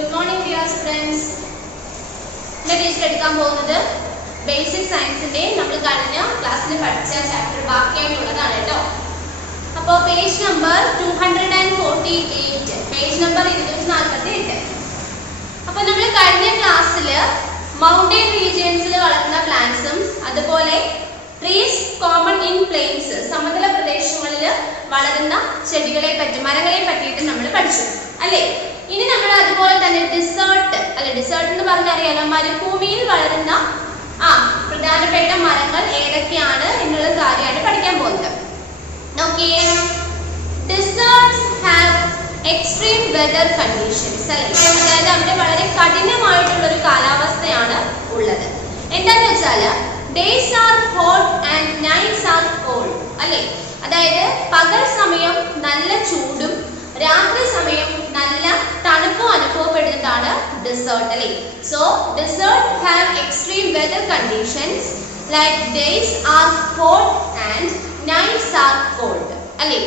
Good morning dear students. ഇന്ന് teacher എടുക്കാൻ പോകുന്നത് ബേസിക് സയൻസിന്റെ നമ്മൾ കഴിഞ്ഞ ക്ലാസ്സിൽ പഠിച്ച ചാപ്റ്റർ ബാക്കിയായിട്ടുള്ളതാണ് കേട്ടോ. അപ്പോൾ പേജ് നമ്പർ 248, പേജ് നമ്പർ 248. അപ്പോൾ നമ്മൾ കഴിഞ്ഞ ക്ലാസ്സിൽ മൗണ്ടൻ റീജിയൻസിൽ വളരുന്ന പ്ലാന്റ്സും അതുപോലെ ട്രീസ് കോമൺ ഇൻ പ്ലെയിൻസ് സമതല പ്രദേശങ്ങളിൽ വളരുന്ന ചെടികളെ പറ്റി മരങ്ങളെ പറ്റിയിട്ട് നമ്മൾ പഠിച്ചു അല്ലേ. ഇനി നമ്മൾ അതുപോലെ തന്നെ ഡിസേർട്ട് എന്ന് പറഞ്ഞാൽ അറിയാലോ, മരുഭൂമിയിൽ വളരുന്ന പ്രധാനപ്പെട്ട മരങ്ങൾ ഏതൊക്കെയാണ് എന്നുള്ള കാര്യമാണ് പഠിക്കാൻ പോകുന്നത്. നോക്കിയേ, deserts have extreme weather conditions അല്ലേ, അതായത് അവിടെ വളരെ കഠിനമായിട്ടുള്ള ഒരു കാലാവസ്ഥയാണ് ഉള്ളത്. എന്താന്ന് വെച്ചാൽ days are hot and nights are cold അല്ലേ, അതായത് പകൽ സമയം നല്ല ചൂടും രാത്രി സമയം നല്ല തണുപ്പും അനുഭവപ്പെടുന്നതാണ് ഡിസേർട്ട് അല്ലേ. So desert have extreme weather conditions like days are hot and nights are cold അല്ലേ.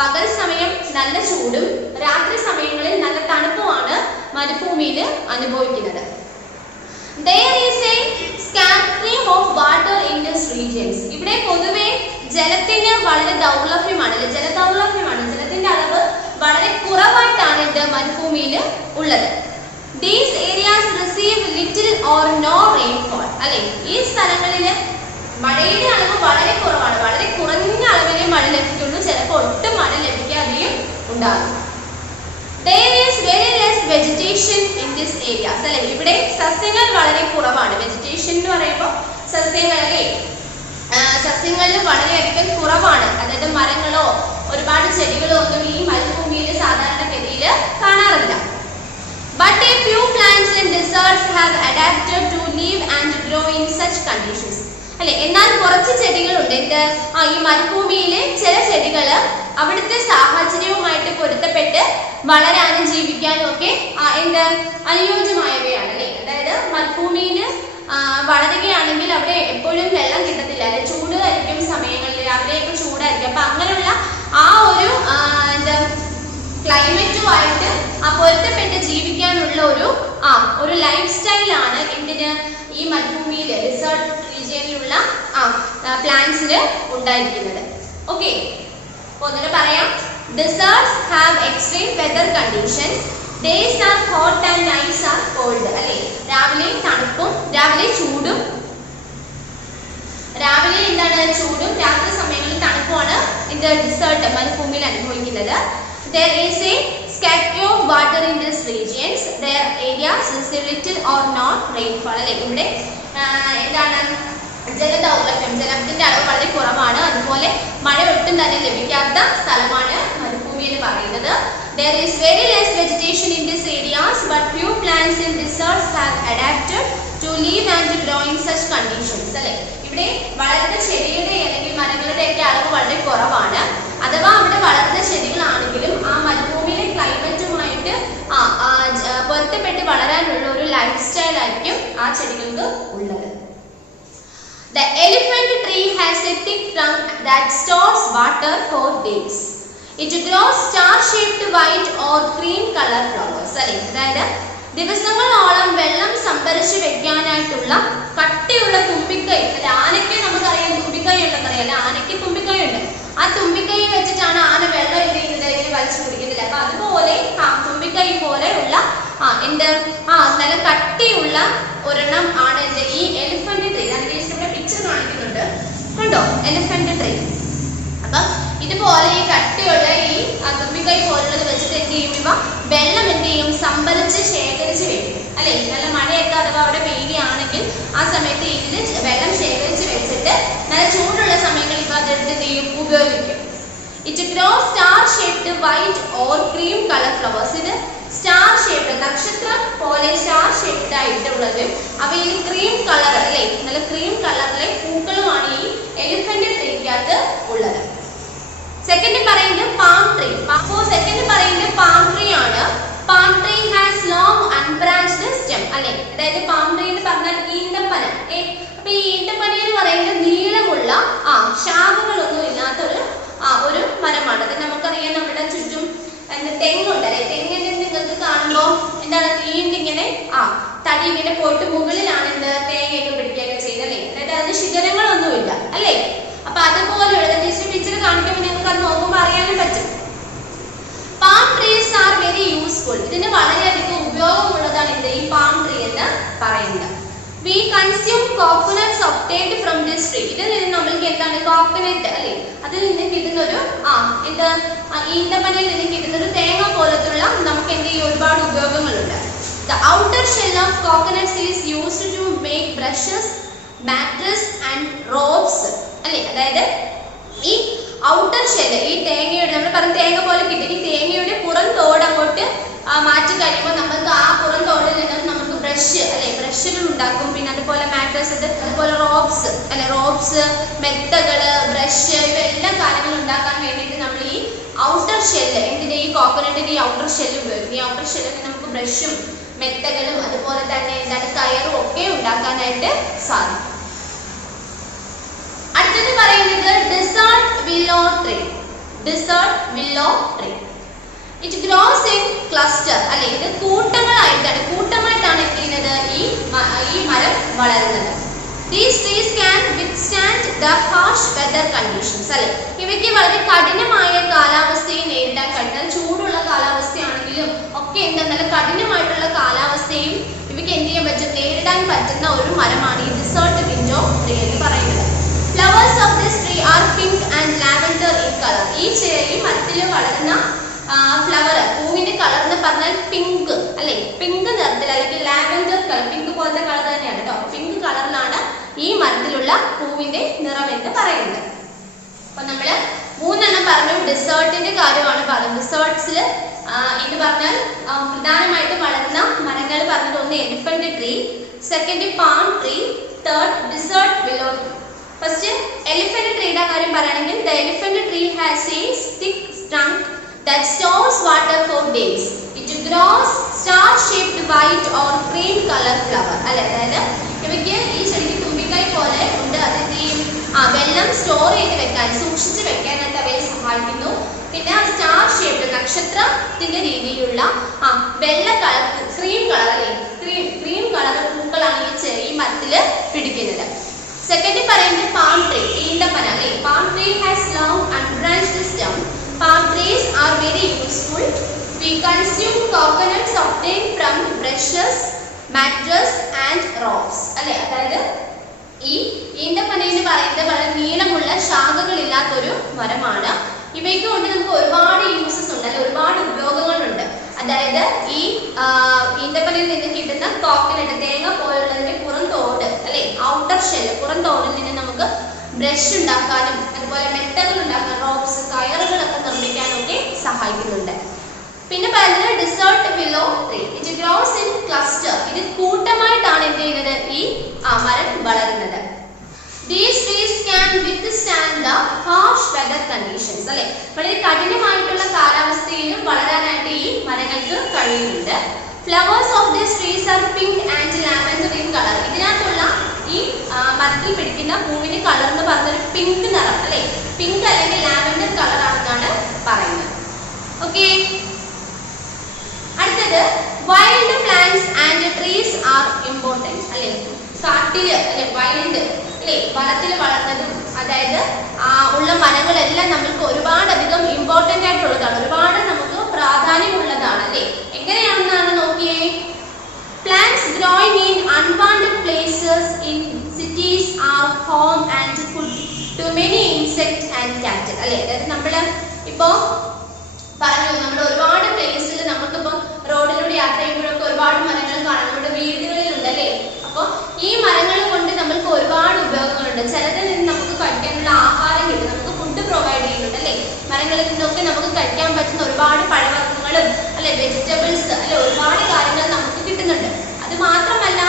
പകൽ സമയം നല്ല ചൂടും രാത്രി സമയങ്ങളിൽ നല്ല തണുപ്പുമാണ് മരുഭൂമിയിൽ അനുഭവിക്കുന്നത്. There is a scarcity of water in these regions. ഇവിടെ പൊതുവെ ജലത്തിന് വളരെ ദൗർലഭ്യമാണ്, ജലത്തിന്റെ അളവ് വളരെ കുറവായിട്ടാണ് ഇത് മരുഭൂമിയിൽ ഉള്ളത്. These areas receive little or no rainfall അല്ലേ. ഈ സ്ഥലങ്ങളിൽ മഴയുടെ അളവ് വളരെ കുറവാണ്, വളരെ കുറഞ്ഞ അളവിലെ മഴ ലഭിക്കുള്ളൂ, ചിലപ്പോൾ ഒട്ടും മഴ ലഭിക്കാതെയും ഉണ്ടാകും. There is very less vegetation in this areas അല്ലേ. ഇവിടെ സസ്യങ്ങൾ വളരെ കുറവാണ്. വെജിറ്റേഷൻ എന്ന് പറയുമ്പോൾ സസ്യങ്ങൾ അല്ലേ, സസ്യങ്ങളിൽ വളരെയധികം കുറവാണ്, അതായത് മരങ്ങളോ ഒരുപാട് ചെടികളോ ഒന്നും ഈ മരുഭൂമിയിൽ സാധാരണഗതിയിൽ കാണാറില്ല. But a few plants in deserts have adapted to live and grow in such conditions അല്ലെ. എന്നാൽ കുറച്ച് ചെടികളുണ്ട് ഈ മരുഭൂമിയിലെ ചില ചെടികൾ അവിടുത്തെ സാഹചര്യവുമായിട്ട് പൊരുത്തപ്പെട്ട് വളരാനും ജീവിക്കാനും ഒക്കെ അനുയോജ്യമായവയാണ് അല്ലെ. അതായത് മരുഭൂമിയിൽ വളരുകയാണെങ്കിൽ അവിടെ എപ്പോഴും വെള്ളം കിട്ടത്തില്ല അല്ലെ, ചൂടായിരിക്കും സമയങ്ങളിൽ, രാവിലെയൊക്കെ ചൂടായിരിക്കും. അപ്പൊ അങ്ങനെയുള്ള ആ ഒരു ക്ലൈമറ്റുമായിട്ട് പൊരുത്തപ്പെട്ട് ജീവിക്കാനുള്ള ഒരു ലൈഫ് സ്റ്റൈലാണ് ഈ മരുഭൂമിയിൽ ഡിസേർട്ട് റീജിയനിലുള്ള പ്ലാന്റ്സിന് ഉണ്ടായിരിക്കുന്നത്. ഓക്കെ, ഒന്നുകൂടെ പറയാം. Deserts have extreme weather conditions. Days are hot and nights are cold അല്ലേ. രാവിലെ തണുപ്പും രാവിലെ ചൂടും, ചൂടും രാത്രി സമയങ്ങളിൽ തണുപ്പുമാണ് ഇത് ഡിസേർട്ട് മരുഭൂമിയിൽ അനുഭവിക്കുന്നത്. There is a scarcity of water in these regions. Their areas receive little or not rainfall അല്ലേ. ഇവിടെ ജലത്തിന്റെ അളവ് വളരെ കുറവാണ്, അതുപോലെ മഴ ഒട്ടും തന്നെ ലഭിക്കാത്ത സ്ഥലമാണ് മരുഭൂമി എന്ന് പറയുന്നത്. There is very less vegetation in these areas, but few plants in deserts have adapted to live and grow in such conditions അല്ലേ. ഇവിടെ വളരുന്ന ചെടിയുടെ അല്ലെങ്കിൽ മരങ്ങളുടെ ഒക്കെ അളവ് വളരെ കുറവാണ്. അഥവാ അവിടെ വളർന്ന ചെടികളാണെങ്കിലും ആ മരുഭൂമിയിലെ ക്ലൈമറ്റുമായിട്ട് പൊരുത്തപ്പെട്ട് വളരാനുള്ള ഒരു ലൈഫ് സ്റ്റൈൽ ആയിരിക്കും ആ ചെടികൾക്ക് ഉള്ളത്. The elephant tree has a thick trunk that stores water for days. It grows star-shaped white or cream color flowers അല്ലേ. അതായത് ദിവസങ്ങളോളം വെള്ളം സംഭരിച്ചു വെക്കാനായിട്ടുള്ള കട്ടിയുള്ള തുമ്പിക്കൈ, ആനയ്ക്ക് നമുക്കറിയാം തുമ്പിക്കൈ ഉണ്ടെന്ന് അറിയാം, ആനയ്ക്ക് തുമ്പിക്കൈ ഉണ്ട്. ആ തുമ്പിക്കൈ വെച്ചിട്ടാണ് ആന വെള്ളം ഇങ്ങനെ വലിച്ചു കുടിക്കുന്നില്ല. അപ്പൊ അതുപോലെ തുമ്പിക്കൈ പോലെയുള്ള നല്ല കട്ടിയുള്ള ഒരെണ്ണം ആണ് ഈ എലിഫന്റ് ട്രീ. ഇവിടെ പിക്ചർ കാണിക്കുന്നുണ്ട്, കണ്ടോ, എലിഫന്റ് ട്രീ. അപ്പൊ ഇതുപോലെ ഈ കട്ടിയുള്ള ഈ തുമ്പിക്കൈ പോലുള്ളത് വെച്ചിട്ട് എന്ത് ചെയ്യും, ഇവ വെള്ളം എന്ത് ചെയ്യും, സംഭരിച്ച് ശേഖരിച്ച് വെക്കും അല്ലെ. നല്ല മഴയൊക്കെ അഥവാ അവിടെ പെയ്യുകയാണെങ്കിൽ ആ സമയത്ത് ഇതിൽ വെള്ളം ശേഖരിച്ച് വെച്ചിട്ട് നല്ല ചൂടുള്ള സമയങ്ങളിൽ ഇപ്പൊ അതെടുത്ത് എന്ത് ചെയ്യും, ഉപയോഗിക്കും. It grows star-shaped white or cream color flowers. ഇത് സ്റ്റാർ ഷേപ്ഡ്, നക്ഷത്രം പോലെ സ്റ്റാർ ഷേപ്ഡ് ആയിട്ടുള്ളതും അവയിൽ ക്രീം കളർ അല്ലേ, നല്ല ക്രീം കളറിലെ പൂക്കളുമാണ് ഈ എലിഫന്റ് ട്രീക്കകത്ത് ഉള്ളത്. സെക്കൻഡ് പറയുന്നത് പാം ട്രീ. സെക്കൻഡ് പറയുന്നത് പാം ട്രീ ആണ്. Palm tree has long unbranched stem അല്ലെ. അതായത് പാം ട്രീ എന്ന് പറഞ്ഞാൽ ഈന്തപ്പന. അപ്പൊ ഈ ഈന്തപ്പന എന്ന് പറയുന്നത് നീളമുള്ള ശാഖകളൊന്നും ഇല്ലാത്ത ഒരു മരമാണ്. അത് നമുക്കറിയാം, നമ്മുടെ ചുറ്റും തെങ്ങുണ്ട് അല്ലെ. തെങ്ങിന് നിങ്ങൾക്ക് കാണുമ്പോൾ എന്താണ്, ഇങ്ങനെ പോയിട്ട് മുകളിലാണ് എന്ത് തേങ്ങയൊക്കെ പിടിക്കുകയൊക്കെ ചെയ്യുന്നത് അല്ലേ. അതായത് അതിന് ശിഖരങ്ങളൊന്നുമില്ല അല്ലേ. അപ്പൊ അതുപോലെയുള്ള ടീച്ചർ കാണിക്കുമ്പോൾ നിങ്ങൾക്ക് അത് നോക്കുമ്പോൾ അറിയാനും പറ്റും. Palm trees are very useful. ഇതിന് വളരെയധികം ഉപയോഗമുള്ളതാണ് എന്ത് ഈ പാം ട്രീ എന്ന് പറയുന്നത്. We consume coconuts obtained from this tree. ഇതിൽ നിന്ന് നമ്മൾക്ക് എന്താണ് കോക്കനട്ട് അല്ലേ, അതിൽ നിന്ന് കിട്ടുന്ന ഒരു ഈന്തപ്പനയിൽ നിന്ന് കിട്ടുന്ന ഒരു തേങ്ങ പോലത്തുള്ള നമുക്ക് എന്ത് ചെയ്യും ഒരുപാട് ഉപയോഗങ്ങളുണ്ട്. The outer shell of coconuts is used to make brushes, mattress and ropes അല്ലേ. അതായത് ഈ ഔട്ടർ ഷെല്ല് ഈ തേങ്ങയുടെ നമ്മൾ പറഞ്ഞ തേങ്ങ പോലെ കിട്ടും. ഈ തേങ്ങയുടെ പുറം തോട് അങ്ങോട്ട് മാറ്റി കഴിയുമ്പോൾ നമുക്ക് ആ പുറം തോടിൽ നിന്ന് നമുക്ക് ബ്രഷ് അല്ലെ ബ്രഷുകൾ ഉണ്ടാക്കും. പിന്നെ അതുപോലെ മാട്രസ് അതുപോലെ റോപ്സ് അല്ലെ റോപ്സ് മെത്തകള് ബ്രഷ് ഇവയെല്ലാം കാര്യങ്ങൾ ഉണ്ടാക്കാൻ വേണ്ടിയിട്ട് നമ്മൾ ഈ ഔട്ടർ ഷെല്ല് എന്തിന്റെ ഈ കോക്കനട്ടിന്റെ ഈ ഔട്ടർ ഷെല്ല് ഉപയോഗിക്കും. ഈ ഔട്ടർ ഷെല്ലിൽ നമുക്ക് ബ്രഷും മെത്തകളും അതുപോലെ തന്നെ എന്താണ് കയറും ഒക്കെ ഉണ്ടാക്കാനായിട്ട് സാധിക്കും. അടുത്തത് പറയുന്നത് desert willow tree. Desert willow tree it grows in cluster അല്ലെ. ഇത് കൂട്ടമായിട്ടാണ് എന്ത് ചെയ്യുന്നത് ഈ മരം വളരുന്നത്. These trees can withstand the harsh weather conditions അല്ലെ. ഇവയ്ക്ക് വളരെ കഠിനമായ കാലാവസ്ഥയെ നേരിടാൻ കഴിയുന്ന ചൂടുള്ള കാലാവസ്ഥയാണെങ്കിലും ഒക്കെ എന്താ നല്ല കഠിനമായിട്ടുള്ള കാലാവസ്ഥയും ഇവയ്ക്ക് എന്ത് ചെയ്യാൻ പറ്റും നേരിടാൻ പറ്റുന്ന ഒരു മരമാണ് ഈ ഡെസേർട്ട് വില്ലോ ട്രീ എന്ന് പറയുന്നത്. Flowers of this tree are pink and lavender in color. ഈ മരത്തിൽ വളരുന്ന ഫ്ലവർ പൂവിന്റെ കളർ എന്ന് പറഞ്ഞാൽ പിങ്ക് അല്ലെ. പിങ്ക് നിറത്തിൽ അല്ലെങ്കിൽ ലാവൻഡർ കളർ പിങ്ക് പോലത്തെ കളർ തന്നെയാണ് കേട്ടോ. പിങ്ക് കളറിലാണ് ഈ മരത്തിലുള്ള പൂവിന്റെ നിറം എന്ന് പറയുന്നത്. അപ്പൊ നമ്മള് 3 എണ്ണം പറഞ്ഞു. ഡെസേർട്ടിന്റെ കാര്യമാണ് പറഞ്ഞത്. ഡെസേർട്സിൽ എന്ന് പറഞ്ഞാൽ പ്രധാനമായിട്ടും വളരുന്ന മരങ്ങൾ പറഞ്ഞത് ഒന്ന് elephant tree, second palm tree, third desert willow tree. First elephant ട്രീയുടെ കാര്യം പറയുകയാണെങ്കിൽ the elephant tree has a thick trunk that stores water for days. It grows star-shaped white or cream color flower. അല്ലെ. അതായത് ഇവയ്ക്ക് ഈ ചെടിക്ക് തുമ്പിക്കായ് പോലെ ഉണ്ട്. അതെന്ത് ചെയ്യും വെള്ളം സ്റ്റോർ ചെയ്ത് വെക്കാൻ സൂക്ഷിച്ച് വെക്കാനായിട്ട് അവയെ സഹായിക്കുന്നു. പിന്നെ സ്റ്റാർ ഷേപ്ഡ് നക്ഷത്രത്തിന്റെ രീതിയിലുള്ള വെള്ള കളർ ക്രീം കളർ അല്ലെ ക്രീം കളർ പൂക്കളാണ് ഈ മരത്തില് പിടിക്കുന്നത്. സെക്കൻഡ് പറയുന്നത് പാം ട്രീ ഈന്തപ്പന അല്ലെ. Palm tree has long unbranched stem. Palm trees are very useful. We consume coconuts obtained from brushes, mattress and ropes. അല്ലെ. അതായത് ഈ ഈന്തപ്പന എന്ന് പറയുന്നത് വളരെ നീളമുള്ള ശാഖകളില്ലാത്തൊരു മരമാണ്. ഇവയ്ക്ക് കൊണ്ട് നമുക്ക് ഒരുപാട് യൂസസ് ഉണ്ട് അല്ലെ, ഒരുപാട് ഉപയോഗങ്ങളുണ്ട്. അതായത് ഈ ഈന്തപ്പനയിൽ നിന്ന് കിട്ടുന്ന കോക്കനട്ട് തേങ്ങ പോലുള്ളതിന്റെ പുറം തോട് അല്ലെ ഔട്ടർ ഷെല്ല് പുറം തോടിൽ നിന്ന് നമുക്ക് ബ്രഷ് ഉണ്ടാക്കാനും അതുപോലെ മെത്തകൾ ഉണ്ടാക്കാനും റോപ്സ് കയറുകളൊക്കെ നിർമ്മിക്കാനും ഒക്കെ സഹായിക്കുന്നുണ്ട്. പിന്നെ പറയുന്നത് desert willow tree. It grows in cluster. ഇത് കൂട്ടമായിട്ടാണ് എന്ത് ചെയ്യുന്നത് ഈ മരം വളരുന്നത്. These trees can withstand the harsh weather conditions അല്ലെ. വളരെ കഠിനമായിട്ടുള്ള കാലാവസ്ഥയിലും വളരാനായിട്ട് ഈ മരങ്ങൾക്ക് കഴിയുന്നുണ്ട്. Flowers of these trees are pink and lavender in color. ഇതിനകത്തുള്ള ഈ മരത്തിൽ പിടിക്കുന്ന പൂവിന്റെ കളർ എന്ന് പറഞ്ഞൊരു പിങ്ക് നിറം അല്ലെ. പിങ്ക് അല്ലെങ്കിൽ ലാവൻഡർ കളർ ആണെന്നാണ് പറയുന്നത്. ഓക്കെ. അടുത്തത് wild plants and trees are important അല്ലെ. കാട്ടില് അല്ലെ വൈൽഡ് അല്ലെ വനത്തിൽ വളർന്നതും അതായത് ഉള്ള മരങ്ങളെല്ലാം നമുക്ക് ഒരുപാടധികം ഇമ്പോർട്ടൻ്റ് ആയിട്ടുള്ളതാണ്. ഒരുപാട് നമുക്ക് പ്രാധാന്യമുള്ളതാണ് അല്ലെ. എങ്ങനെയാണെന്നാണ് നോക്കിയേ. Plants growing in unwanted places in cities are home and food to many insects and cattle അല്ലെ. അതായത് നമ്മള് ഇപ്പോ പറഞ്ഞു നമ്മൾ ഒരുപാട് പ്ലേസിൽ നമുക്കിപ്പോ റോഡിലൂടെ യാത്ര ചെയ്യുമ്പോഴൊക്കെ ഒരുപാട് മരങ്ങൾ കാണാം. നമ്മുടെ വീടുകളിലുണ്ട് അല്ലെ. അപ്പോൾ ഈ മരങ്ങൾ കൊണ്ട് നമ്മൾക്ക് ഒരുപാട് ഉപയോഗങ്ങളുണ്ട്. ചിലതിൽ നിന്ന് നമുക്ക് കഴിക്കാനുള്ള ആഹാരം കിട്ടും. നമുക്ക് ഫുഡ് പ്രൊവൈഡ് ചെയ്യുന്നുണ്ട് അല്ലെ. മരങ്ങളിൽ നിന്നൊക്കെ നമുക്ക് കഴിക്കാൻ പറ്റുന്ന ഒരുപാട് പഴവർഗ്ഗങ്ങളും അല്ലെ വെജിറ്റബിൾസ് അല്ലെ ഒരുപാട് കാര്യങ്ങൾ നമുക്ക് കിട്ടുന്നുണ്ട്. അത് മാത്രമല്ല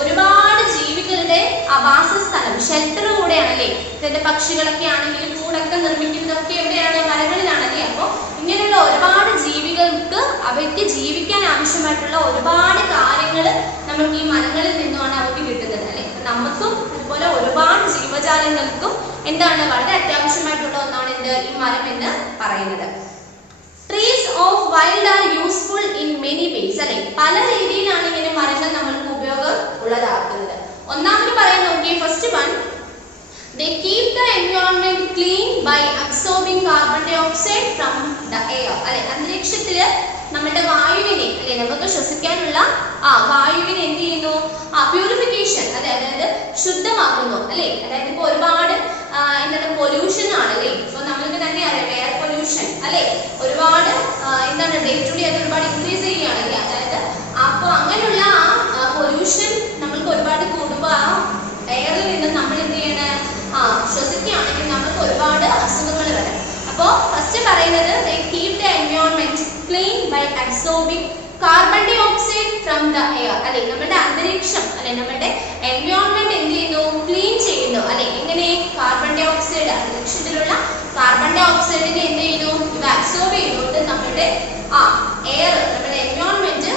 ഒരുപാട് ജീവികളുടെ ആവാസസ്ഥലം ഷെൽട്ടർ കൂടെയാണല്ലേ. ഇതിന്റെ പക്ഷികളൊക്കെ ആണെങ്കിലും കൂടൊക്കെ നിർമ്മിക്കുന്നതൊക്കെ എവിടെയാണ് മരങ്ങളിലാണല്ലേ. അപ്പോൾ ഇങ്ങനെയുള്ള ഒരുപാട് ജീവികൾക്ക് അവയ്ക്ക് ജീവിക്കാൻ ആവശ്യമായിട്ടുള്ള ഒരുപാട് കാര്യങ്ങൾ നമുക്ക് ഈ മരങ്ങളിൽ നിന്നുമാണ് അവർക്ക് കിട്ടുന്നത് അല്ലെ. നമുക്കും അതുപോലെ ഒരുപാട് ജീവജാലങ്ങൾക്കും എന്താണ് വളരെ അത്യാവശ്യമായിട്ടുള്ള ഒന്നാണ് എന്ത് ഈ മരം എന്ന് പറയുന്നത്. Trees of wild are useful in many ways അല്ലെ. പല രീതിയിലാണ് ഇങ്ങനെ മരങ്ങൾ നമ്മൾക്ക് ഉള്ളതാക്കുന്നത്. ഒന്നാമത് പറയാൻ നോക്കിയേ, first one, they keep the environment clean by absorbing carbon dioxide from the air. അല്ലെ, അന്തരീക്ഷത്തില് നമ്മുടെ വായുവിനെ, അല്ലെ, നമുക്ക് ശ്വസിക്കാനുള്ള വായുവിനെ എന്ത് ചെയ്യുന്നു, പ്യൂരിഫിക്കേഷൻ, അതായത് ശുദ്ധമാക്കുന്നു, അല്ലെ. അതായത് ഇപ്പൊ ഒരുപാട് എന്താണ് പൊല്യൂഷൻ ആണ്, അല്ലെ. ഇപ്പൊ നമ്മൾക്ക് തന്നെ അറിയാം എയർ പൊല്യൂഷൻ, അല്ലെ, ഒരുപാട് എന്താണ് ഡേ ടു ഡേ അത് ഒരുപാട് ഇൻക്രീസ് ചെയ്യുകയാണ്, അല്ലെ. അതായത് അപ്പൊ അങ്ങനെയുള്ള ആ പൊല്യൂഷൻ നമ്മൾക്ക് ഒരുപാട് കൂടുമ്പോൾ ആ എയറിൽ നിന്ന് നമ്മൾ എന്ത് ചെയ്യണം, ശ്വസിക്കുകയാണെങ്കിൽ നമുക്ക് ഒരുപാട് അസുഖങ്ങൾ വരാം. അപ്പോൾ ഫസ്റ്റ് പറയുന്നത് they keep the environment clean by absorbing carbon dioxide from the air. അല്ലെ, നമ്മുടെ അന്തരീക്ഷം, അല്ലെ, നമ്മുടെ എൻവയോൺമെന്റ് എന്ത് ചെയ്യുന്നു, ക്ലീൻ ചെയ്യുന്നു, അല്ലെ. എങ്ങനെ? കാർബൺ ഡൈ ഓക്സൈഡ്, അന്തരീക്ഷത്തിലുള്ള കാർബൺ ഡൈ ഓക്സൈഡിനെ എന്ത് ചെയ്യുന്നു, ഇത് അബ്സോർബ് ചെയ്തുകൊണ്ട് നമ്മുടെ എയർ, നമ്മുടെ എൻവയോൺമെന്റ്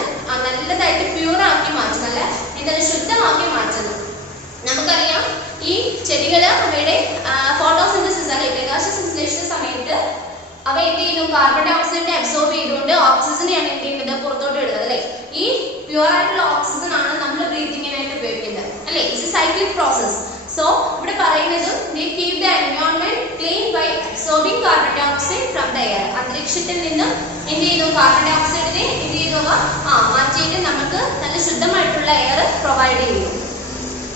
നല്ലതായിട്ട് പ്യൂർ ആക്കി മാറ്റും, നല്ല എന്താണ് ശുദ്ധമാക്കി മാറ്റുന്നു. നമുക്കറിയാം ഈ ചെടികൾ അവയുടെ ഫോട്ടോസിന്തസിസ്, അല്ലെ, പ്രകാശ സംശ്ലേഷണ സമയത്ത് അവ എന്ത് ചെയ്യുന്നു, കാർബൺ ഡൈ ഓക്സൈഡിനെ അബ്സോർബ് ചെയ്തുകൊണ്ട് ഓക്സിജനെയാണ് എന്ത് ചെയ്യുന്നത്, പുറത്തോട്ട് വിടുന്നത്, അല്ലെ. ഈ പ്യൂർ ആയിട്ടുള്ള ഓക്സിജൻ ആണ് നമ്മൾ ബ്രീത്തിങ്ങിനായിട്ട് ഉപയോഗിക്കുന്നത്, അല്ലെ. It's A cyclic process. So ഇവിടെ പറയുന്നത് they keep the environment clean by absorbing carbon dioxide from the air. അന്തരീക്ഷത്തിൽ നിന്ന് എന്ത് ചെയ്യുന്നു, കാർബൺ ഡൈ ഓക്സൈഡിനെ എന്ത് ചെയ്യുന്നു, മാറ്റിയിട്ട് നമുക്ക് നല്ല ശുദ്ധമായിട്ടുള്ള എയർ പ്രൊവൈഡ് ചെയ്യുന്നു.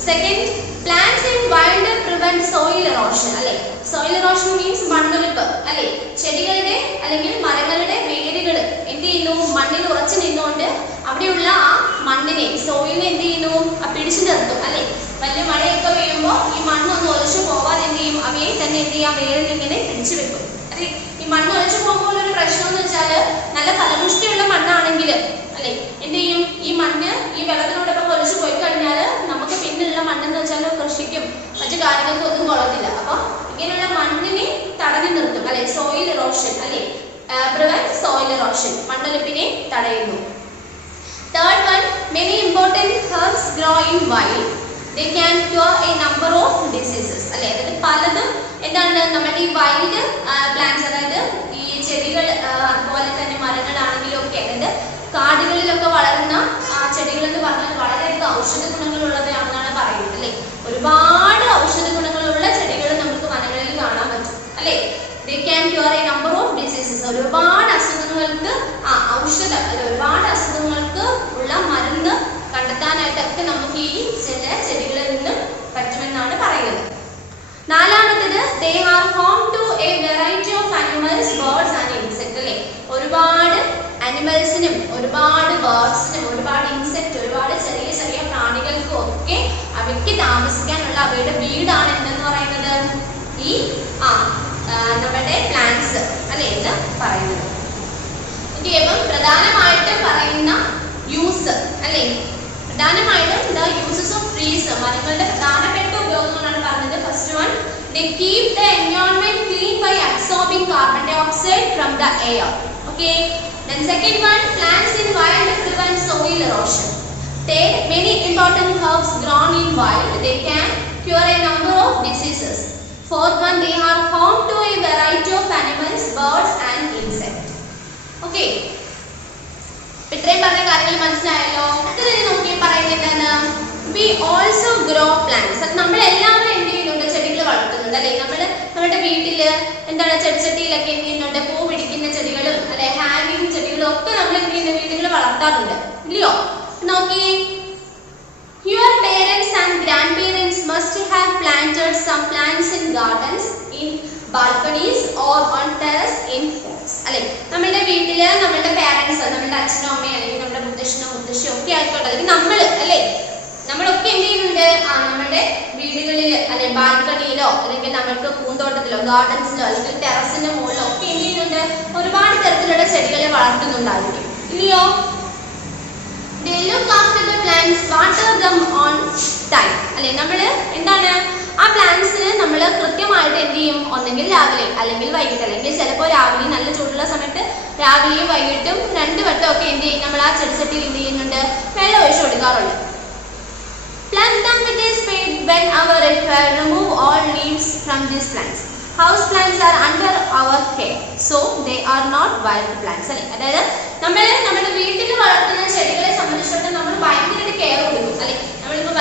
Second, plants in wild prevent soil erosion. അല്ലെ, soil erosion means മണ്ണൊലിപ്പ്, അല്ലെ. ചെടികളുടെ അല്ലെങ്കിൽ മരങ്ങളുടെ വേരുകൾ എന്ത് ചെയ്യുന്നു, മണ്ണിൽ ഉറച്ചു നിന്നുകൊണ്ട് അവിടെയുള്ള ആ മണ്ണിനെ, സോയിലിനെ എന്ത് ചെയ്യുന്നു, പിടിച്ചു നിർത്തും, അല്ലെ. വലിയ മഴയൊക്കെ പെയ്യുമ്പോൾ ഈ മണ്ണൊന്ന് ഒലിച്ചു പോവാതെ എന്ത് ചെയ്യും, അവയെ തന്നെ എന്ത് ചെയ്യാം, വേരിൽ ഇങ്ങനെ പിടിച്ചു വെക്കും, അല്ലെ. ഈ മണ്ണ് ഒലിച്ചു പോകുമ്പോൾ ഒരു പ്രശ്നം എന്ന് വെച്ചാൽ നല്ല ഫലപുഷ്ടിയുള്ള മണ്ണാണെങ്കിൽ, അല്ലെ, എന്ത് ചെയ്യും, ഈ മണ്ണ് ഈ വെള്ളത്തിലൂടെ ഒലിച്ചു പോയി കഴിഞ്ഞാൽ നമുക്ക് പിന്നെയുള്ള മണ്ണെന്ന് വെച്ചാൽ കൃഷിക്കും മറ്റു കാര്യങ്ങൾക്കും ഒന്നും കൊള്ളത്തില്ല. അപ്പൊ ഇങ്ങനെയുള്ള മണ്ണിനെ തടഞ്ഞു നിർത്തും, അല്ലെ. സോയിൽ ഇറോഷൻ, അല്ലെ, പ്രിവെന്റ് സോയിൽ ഇറോഷൻ, മണ്ണൊലിപ്പിനെ തടയുന്നു. Third one, many important herbs grow in wild. they can cure a number of diseases. അല്ലെ, അതായത് പലതും എന്താണ് നമ്മുടെ ഈ വൈൽഡ് പ്ലാന്റ്സ്, അതായത് ഈ ചെടികൾ അതുപോലെ തന്നെ മരങ്ങളാണെങ്കിലും ഒക്കെ, അതായത് കാടുകളിലൊക്കെ വളരുന്ന ചെടികൾ എന്ന് പറഞ്ഞാൽ വളരെയധികം ഔഷധ ഗുണങ്ങളുള്ളതാണെന്നാണ് പറയുന്നത്, അല്ലെ. ഒരുപാട് ഔഷധ ഗുണങ്ങളുള്ള ചെടികൾ നമുക്ക് വനങ്ങളിൽ കാണാൻ പറ്റും, അല്ലെ. they can cure a number of diseases. ഒരുപാട് അസുഖങ്ങൾക്ക് ഔഷധം, അല്ലെ, ഒരുപാട് അസുഖങ്ങൾക്ക് ഉള്ള മരുന്ന് കണ്ടെത്താനായിട്ടൊക്കെ നമുക്ക് ഈ ചില ചെടികളിൽ നിന്ന് പറ്റുമെന്നാണ് പറയുന്നത്. നാലാമത്തേത്, they are home to a variety of animals, birds and insects. അല്ലെ, ഒരുപാട് അനിമൽസിനും ഒരുപാട് ബേർഡ്സിനും ഒരുപാട് ഇൻസെക്ട്, ഒരുപാട് ചെറിയ ചെറിയ പ്രാണികൾക്കും ഒക്കെ അവയ്ക്ക് താമസിക്കാനുള്ള അവയുടെ വീടാണ് എന്തെന്ന് പറയുന്നത്, ഈ നമ്മുടെ പ്ലാന്റ്സ്, അല്ലെ, എന്ന് പറയുന്നത്. അപ്പം പ്രധാനമായിട്ടും പറയുന്ന യൂസ്, അല്ലെ, പ്രധാനമായിട്ടും ദ യൂസസ് ഓഫ് ട്രീസ്, മരങ്ങളുടെ പ്രധാനപ്പെട്ട ഉപയോഗങ്ങളാണ് പറഞ്ഞത്. First one, they keep the environment clean by absorbing carbon dioxide from the air. Okay. Then second one, plants in wild prevent soil erosion. Third, many important herbs grown in wild, they can cure a number of diseases. Fourth one, they are home to a variety of animals, birds and insects. Okay. ഇത്രയും പറഞ്ഞ കാര്യങ്ങൾ മനസ്സിലായല്ലോ. അടുത്തത് നോക്കി പറയുന്നത് എന്താണ്, we also grow plants. അത് നമ്മൾ എല്ലാവരും എന്ത് ചെയ്യുന്നുണ്ട്, ചെടികൾ വളർത്തുന്നുണ്ട്, അല്ലെ. നമ്മുടെ വീട്ടില് എന്താണ്, ചെടിച്ചട്ടിയിലൊക്കെ എന്ത് ചെയ്യുന്നുണ്ട്, പൂ പിടിക്കുന്ന ചെടികളും, അല്ലെ, ഹാങ്ങിങ് ചെടികളും ഒക്കെ നമ്മൾ എന്ത് ചെയ്യുന്ന വീടുകളിൽ വളർത്താറുണ്ട്, ഇല്ലയോ. നോക്കിയേ, your parents and grandparents must have planted some plants in gardens, in balconies or on terrace in homes. അല്ലെ, നമ്മുടെ വീട്ടില് നമ്മുടെ പാരന്റ്സ്, നമ്മുടെ അച്ഛനോ അമ്മയോ അല്ലെങ്കിൽ നമ്മുടെ മുത്തശ്ശനോ മുത്തശ്ശിയോ ഒക്കെ ആയിക്കോട്ടെ, അല്ലെങ്കിൽ നമ്മൾ, അല്ലെ, നമ്മളൊക്കെ എന്ത് ചെയ്യുന്നുണ്ട്, നമ്മുടെ വീടുകളിൽ, അല്ലെ, ബാൽക്കണിയിലോ അല്ലെങ്കിൽ നമ്മൾക്ക് പൂന്തോട്ടത്തിലോ ഗാർഡൻസിലോ അല്ലെങ്കിൽ ടെറസിന്റെ മുകളിലോ ഒക്കെ എന്ത് ചെയ്യുന്നുണ്ട്, ഒരുപാട് തരത്തിലുള്ള ചെടികളെ വളർത്തുന്നുണ്ടായിരിക്കും, ഇല്ലയോ. They look after the plants, water them on time. അല്ലെ, നമ്മൾ എന്താണ് ആ പ്ലാന്റ്സിന് നമ്മൾ കൃത്യമായിട്ട് എന്ത് ചെയ്യും, ഒന്നെങ്കിൽ രാവിലെ അല്ലെങ്കിൽ വൈകിട്ട്, അല്ലെങ്കിൽ ചിലപ്പോൾ രാവിലെ നല്ല ചൂടുള്ള സമയത്ത് രാവിലെയും വൈകിട്ടും 2 വട്ടം ഒക്കെ എന്ത് ചെയ്യും, നമ്മൾ ആ ചെടിച്ചട്ടിയിൽ എന്ത് ചെയ്യുന്നുണ്ട്, വെള്ളം ഒഴിച്ചു കൊടുക്കാറുണ്ട്. Plant them with a spade whenever required. Remove all leaves from these plants. House plants are under our care, so they are not wild plants. അല്ലെ, അതായത് നമ്മൾ നമ്മുടെ വീട്ടിൽ വളർത്തുന്ന ചെടികളെ സംബന്ധിച്ചിടത്തോളം നമ്മൾ ഭയങ്കരമായിട്ട് കെയർ കൊടുക്കും, അല്ലെ. നമ്മളിപ്പോൾ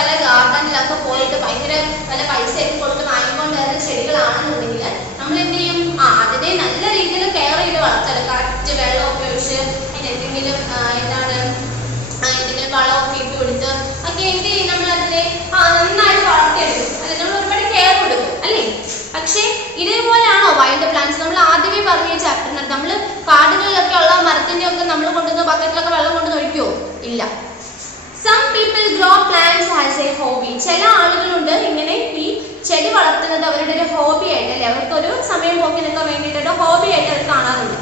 എന്തെങ്കിലും വളമൊക്കെ ഇട്ട് കൊടുത്ത് ഒക്കെ എന്ത് ചെയ്യും, നമ്മൾ അതിനെ നന്നായിട്ട് വളർത്തിയെടുക്കും അല്ലെ, നമ്മൾ ഒരുപാട് കെയർ കൊടുക്കും അല്ലേ. പക്ഷെ ഇതേപോലെയാണോ വൈൽഡ് പ്ലാന്റ്സ്? നമ്മൾ ആദ്യമേ പറഞ്ഞ ചാപ്റ്ററിനകത്ത് നമ്മൾ കാടുകളിലൊക്കെ ഉള്ള മരത്തിന്റെ ഒക്കെ നമ്മൾ കൊണ്ടുവന്ന ബക്കറ്റിലൊക്കെ വെള്ളം കൊണ്ടുവന്ന് ഒഴിക്കുമോ? ഇല്ല. Some people grow plants as a hobby. ചില ആളുകളുണ്ട് ഇങ്ങനെ ഈ ചെടി വളർത്തുന്നത് അവരുടെ ഒരു ഹോബി ആയിട്ട് അല്ലെ, അവർക്ക് ഒരു സമയം പോക്കിനൊക്കെ വേണ്ടിയിട്ട് ഹോബി ആയിട്ട് അവർ കാണാറുണ്ട്.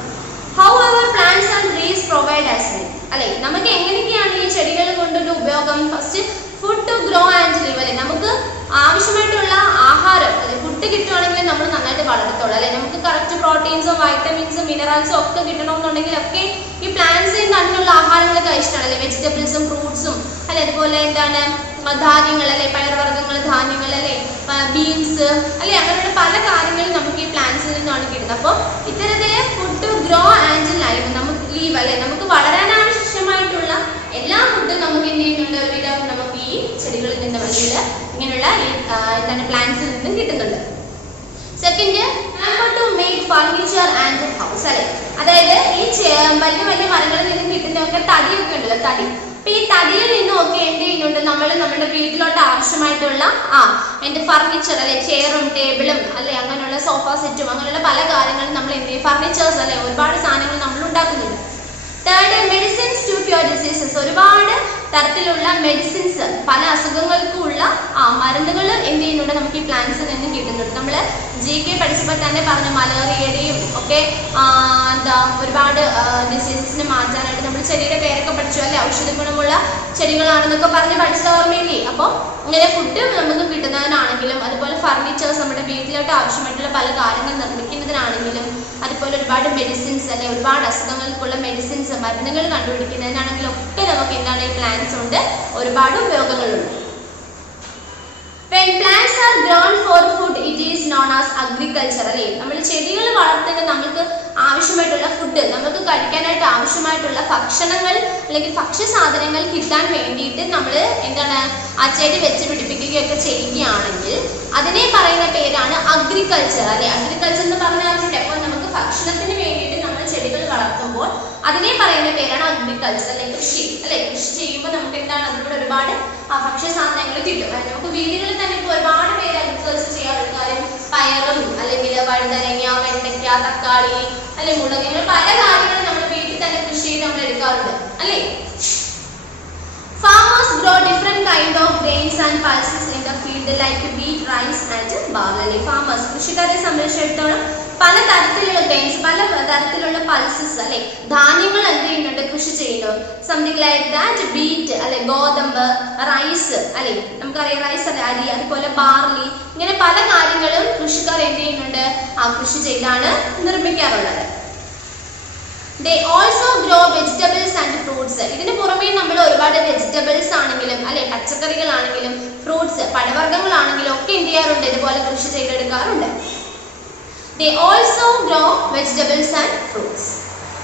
However, plants and trees provide us with അല്ലെ, നമുക്ക് എങ്ങനെയൊക്കെയാണ് ഈ ചെടികൾ കൊണ്ടൊരു ഉപയോഗം? First food to grow and live അല്ലെ, നമുക്ക് ആവശ്യമായിട്ടുള്ള ആഹാരം അല്ലെ ഫുഡ് കിട്ടുവാണെങ്കിൽ നമ്മൾ നന്നായിട്ട് വളരത്തുള്ളൂ അല്ലെ. നമുക്ക് കറക്റ്റ് പ്രോട്ടീൻസും വൈറ്റമിൻസും മിനറൽസും ഒക്കെ കിട്ടണമെന്നുണ്ടെങ്കിൽ ഒക്കെ ഈ പ്ലാന്റ്സിൽ നിന്നുള്ള ആഹാരങ്ങൾ കഴിച്ചിട്ടാണ് അല്ലെ, വെജിറ്റബിൾസും ഫ്രൂട്ട്സും അല്ലെ, അതുപോലെ എന്താണ് ധാന്യങ്ങൾ അല്ലെ, പയർവർഗ്ഗങ്ങൾ, ധാന്യങ്ങൾ അല്ലെ, ബീൻസ് അല്ലെ, അങ്ങനെയുള്ള പല കാര്യങ്ങളും നമുക്ക് ഈ പ്ലാന്റ്സിൽ നിന്നാണ് കിട്ടുന്നത്. അപ്പോൾ ഇത്തരത്തില് food to grow and live, നമുക്ക് ലീവ് അല്ലെ, നമുക്ക് വളരാൻ ആവശ്യമായിട്ടുള്ള എല്ലാ ഫുഡും നമുക്ക് എന്ത് ചെയ്യുന്നുണ്ട്, ഒരുവിധം നമുക്ക് ഈ ചെടികളിൽ നിന്ന് അല്ലെങ്കിൽ ഇങ്ങനെയുള്ള ഈ എന്താണ് പ്ലാന്റ്സിൽ നിന്നും കിട്ടുന്നുണ്ട്. Second, to make furniture and house അല്ലെ, അതായത് ഈ വലിയ വലിയ മരങ്ങളിൽ നിന്നും കിട്ടുന്നതൊക്കെ തടിയൊക്കെ ഉണ്ടല്ലോ, തടി. അപ്പൊ ഈ തടിയിൽ നിന്നും ഒക്കെ എന്ത് ചെയ്യുന്നുണ്ട്, നമ്മൾ നമ്മുടെ വീട്ടിലോട്ട് ആവശ്യമായിട്ടുള്ള എന്റെ ഫർണിച്ചർ അല്ലെ, ചെയറും ടേബിളും അല്ലെ, അങ്ങനെയുള്ള സോഫ സെറ്റും അങ്ങനെയുള്ള പല കാര്യങ്ങളും നമ്മൾ എന്ത് ചെയ്യും, ഫർണിച്ചേഴ്സ് അല്ലെ, ഒരുപാട് സാധനങ്ങൾ നമ്മൾ ഉണ്ടാക്കുന്നുണ്ട്. Third, medicines to cure diseases, ഒരുപാട് തരത്തിലുള്ള മെഡിസിൻസ് പല അസുഖങ്ങൾക്കുള്ള മരുന്നുകൾ എന്ത് ചെയ്യുന്നുണ്ട്, നമുക്ക് ഈ പ്ലാന്റ്സിൽ നിന്ന് കിട്ടുന്നുണ്ട്. നമ്മൾ GK പഠിച്ചപ്പോൾ തന്നെ പറഞ്ഞു, മലേറിയയുടെയും ഒക്കെ എന്താ ഒരുപാട് ഡിസീസസിനെ മാറ്റാനായിട്ട് നമ്മൾ ചെടിയുടെ പേരൊക്കെ പഠിച്ചു അല്ലെ, ഔഷധ ഗുണമുള്ള ചെടികളാണെന്നൊക്കെ പറഞ്ഞ് പഠിച്ചത് ഓർമ്മയില്ലേ. അപ്പോൾ ഇങ്ങനെ ഫുഡ് നമുക്ക് കിട്ടുന്നതിനാണെങ്കിലും അതുപോലെ ഫർണിച്ചേഴ്സ് നമ്മുടെ വീട്ടിലോട്ട് ആവശ്യമായിട്ടുള്ള പല കാര്യങ്ങൾ നിർമ്മിക്കുന്നതിനാണെങ്കിലും അതുപോലെ ഒരുപാട് മെഡിസിൻസ് അല്ലെ, ഒരുപാട് അസുഖങ്ങൾക്കുള്ള മെഡിസിൻസ് മരുന്നുകൾ കണ്ടുപിടിക്കുന്നതിനാണെങ്കിലും ഒക്കെ നമുക്ക് എന്താണ് ഈ പ്ലാന്റ്സ് കൊണ്ട് ഒരുപാട് ഉപയോഗങ്ങളുണ്ട്. When plants are grown for food, it is known as agriculture അല്ലേ. നമ്മൾ ചെടികൾ വളർത്തുന്നത് നമുക്ക് ആവശ്യമായിട്ടുള്ള ഫുഡ്, നമുക്ക് കഴിക്കാനായിട്ട് ആവശ്യമായിട്ടുള്ള ഭക്ഷണങ്ങൾ അല്ലെങ്കിൽ ഭക്ഷ്യസാധനങ്ങൾ കിട്ടാൻ വേണ്ടിയിട്ട് നമ്മൾ എന്താണ് ആ ചെടി വെച്ച് പിടിപ്പിക്കുകയൊക്കെ ചെയ്യുകയാണെങ്കിൽ അതിനെ പറയുന്ന പേരാണ് അഗ്രികൾച്ചർ അല്ലെ. അഗ്രികൾച്ചർ എന്ന് പറഞ്ഞാൽ അപ്പോൾ നമുക്ക് ഭക്ഷണത്തിന് വേണ്ടിയിട്ട് നമ്മൾ ചെടികൾ വളർത്തുമ്പോൾ അതിനെ പറയുന്ന പേരാണ് അഗ്രികൾച്ചർ അല്ലെ, കൃഷി അല്ലെ. കൃഷി ചെയ്യുമ്പോൾ നമുക്ക് എന്താണ് അതിലൂടെ ഒരുപാട് ഭക്ഷ്യസാധനങ്ങൾ കിട്ടും. നമുക്ക് വീടുകളിൽ തന്നെ ഇപ്പോൾ ഒരുപാട് പേര് അഗ്രികൾച്ചർ ചെയ്യാറുണ്ട്. കാര്യം പയറും അല്ലെങ്കിൽ വഴുതനങ്ങ, വെണ്ടയ്ക്ക, തക്കാളി അല്ലെ, മുളക്, ഇങ്ങനെ പല കാര്യങ്ങളും നമ്മൾ വീട്ടിൽ തന്നെ കൃഷി ചെയ്ത് നമ്മൾ എടുക്കാറുണ്ട് അല്ലേ. Farmers grow different kind of grains and pulses in the field like wheat, rice and barley. Farmers കൃഷിക്കാരെ സംബന്ധിച്ചിടത്തോളം പല തരത്തിലുള്ള ഗ്രെയിൻസ്, പല തരത്തിലുള്ള പൾസസ് അല്ലെ, ധാന്യങ്ങൾ എന്ത് ചെയ്യുന്നുണ്ട്, കൃഷി ചെയ്യുന്നു. സംതിങ് ലൈക്ക് ദാറ്റ് വീറ്റ് അല്ലെ, ഗോതമ്പ്, റൈസ് അല്ലെ, നമുക്കറിയാം റൈസ് അല്ലെ, അരി, അതുപോലെ ബാർലി, ഇങ്ങനെ പല കാര്യങ്ങളും കൃഷിക്കാർ എന്ത് ചെയ്യുന്നുണ്ട്, കൃഷി ചെയ്താണ് നിർമ്മിക്കാറുള്ളത്. They also grow vegetables and fruits. ഇതിന് പുറമേ നമ്മൾ ഒരുപാട് വെജിറ്റബിൾസ് ആണെങ്കിലും അല്ലെ, പച്ചക്കറികളാണെങ്കിലും ഫ്രൂട്ട്സ്, പഴവർഗ്ഗങ്ങളാണെങ്കിലും ഒക്കെ എന്ത് ചെയ്യാറുണ്ട്, ഇതുപോലെ കൃഷി ചെയ്തെടുക്കാറുണ്ട്. They also grow vegetables and fruits.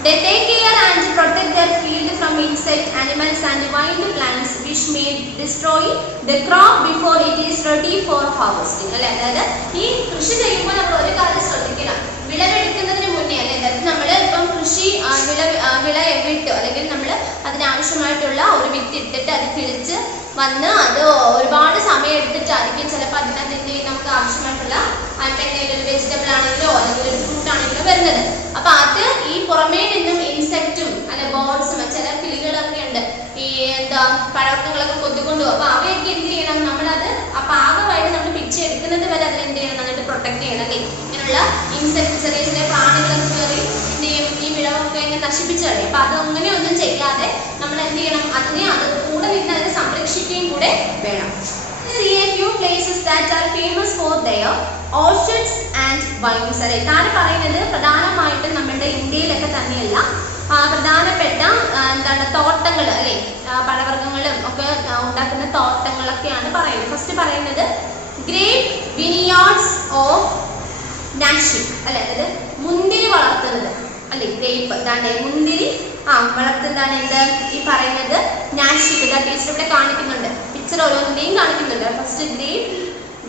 They take care and protect their field from insect, animals and wild plants which may destroy the crop before it is ready for harvesting. അല്ലെ, അതായത് ഈ കൃഷി ചെയ്യുമ്പോൾ നമ്മൾ ഒരു കാര്യം ശ്രദ്ധിക്കണം, വിളവെടുക്കുന്നതിന് മുന്നേ അല്ലെ, അതായത് നമ്മൾ ഇപ്പം കൃഷി വിള വിട്ടു അല്ലെങ്കിൽ നമ്മൾ അതിനാവശ്യമായിട്ടുള്ള ഒരു വിത്ത് ഇട്ടിട്ട് അത് കിളിച്ച് വന്ന് അത് ഒരുപാട് സമയം എടുത്തിട്ടായിരിക്കും ചിലപ്പോൾ അതിനകത്ത് നമുക്ക് ആവശ്യമായിട്ടുള്ള എന്തെങ്കിലും ഒരു വെജിറ്റബിൾ ആണെങ്കിലോ അല്ലെങ്കിൽ ഒരു ഫ്രൂട്ട് ആണെങ്കിലോ വരുന്നത്. അപ്പൊ അത് ഈ പുറമേ നിന്നും ഇൻസെക്റ്റും അല്ലെ ബേർഡ്സും ചില കിളികളൊക്കെ ഉണ്ട്, ഈ എന്താ പഴവർഗ്ഗങ്ങളൊക്കെ കൊത്തിക്കൊണ്ടുപോകും. അപ്പൊ അവയൊക്കെ എന്ത് ചെയ്യണം, നമ്മളത് ആ പാകമായിട്ട് നമ്മൾ പിച്ചെടുക്കുന്നത് വരെ അതിൽ എന്ത് ചെയ്യണം, നന്നായിട്ട് പ്രൊട്ടക്ട് ചെയ്യണം അല്ലേ. ഇങ്ങനെയുള്ള ഇൻസെക്ട് ചെറിയ ചെറിയ പ്രാണികളൊക്കെ കയറി എന്ത് ചെയ്യും, ഈ വിളവൊക്കെ ഇങ്ങനെ നശിപ്പിച്ചു കളയും. അപ്പൊ അത് അങ്ങനെ ഒന്നും ചെയ്യാതെ നമ്മൾ എന്ത് ചെയ്യണം, അതിനെ അത് കൂടെ നിന്ന് അതിനെ സംരക്ഷിക്കുകയും കൂടെ വേണം. See a few places that are famous for their orchards and vines അല്ലെ. കാരണം പറയുന്നത് പ്രധാനമായിട്ടും നമ്മുടെ ഇന്ത്യയിലൊക്കെ തന്നെയല്ല, പ്രധാനപ്പെട്ട എന്താണ് തോട്ടങ്ങൾ അല്ലെ, പഴവർഗ്ഗങ്ങളും ഒക്കെ ഉണ്ടാക്കുന്ന തോട്ടങ്ങളൊക്കെയാണ് പറയുന്നത്. ഫസ്റ്റ് പറയുന്നത് ഗ്രേപ്പ് വിനിയാർഡ്സ് ഓഫ് നാഷിക് അല്ലെ, അതായത് മുന്തിരി വളർത്തുന്നത് അല്ലെ, ഗ്രേപ്പ് ഇതാണ് മുന്തിരി വളർത്തുന്നതാണ് എന്ത് ഈ പറയുന്നത് നാഷിക്. ടീച്ചർ ഇവിടെ കാണിക്കുന്നുണ്ട്, പിക്ചർ ഓരോന്നിന്റെയും കാണിക്കുന്നുണ്ട്. First grape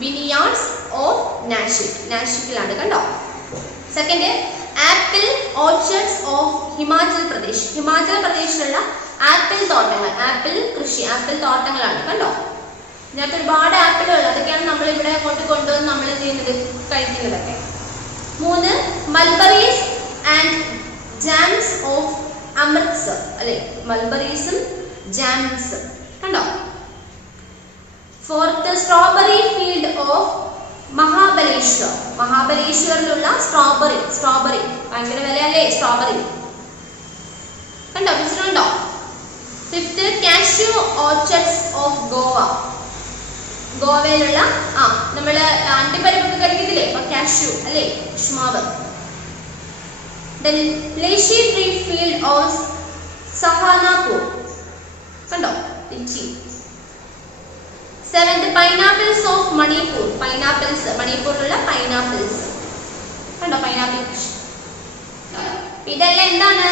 vineyards of Nashik, നാഷിക്കിലാണ് കണ്ടോ. Second apple orchards of Himachal Pradesh, Himachal പ്രദേശിലുള്ള ആപ്പിൾ തോട്ടങ്ങൾ, ആപ്പിൾ കൃഷി, ആപ്പിൾ തോട്ടങ്ങളാണ്. കണ്ടോ, ഇതിനകത്ത് ഒരുപാട് ആപ്പിളുകൾ, അതൊക്കെയാണ് നമ്മൾ ഇവിടെ അങ്ങോട്ട് കൊണ്ടുവന്ന് നമ്മൾ എന്ത് ചെയ്യുന്നത്, കഴിക്കുന്നതൊക്കെ. 3 mulberries and jams of Amritsar, അല്ലെ, മൽബറീസും ജാംസും. കണ്ടോ. 4th strawberry field of Mahabaleshwar, മഹാബലേശ്വറിലുള്ള സ്ട്രോബെറി, സ്ട്രോബെറി ഭയങ്കര വിലയല്ലേ സ്ട്രോബെറി. കണ്ടോ, പിക്ചറുണ്ടോ. 5th cashew orchards of Goa, ഗോവയിലുള്ള നമ്മള് അണ്ടിപ്പരിപ്പൊക്കെ കഴിക്കത്തില്ലേ, അപ്പൊ കാഷ്യൂ അല്ലേ, ഉഷ്മാവ്. Then lychee tree field of Sahanapur, കണ്ടോ, lychee. 7th pineapples of Manipur, pineapples, മണിപ്പൂരിലുള്ള pineapples. കണ്ടോ, pineapple കൃഷി. ഇതെല്ലാം എന്താണ്,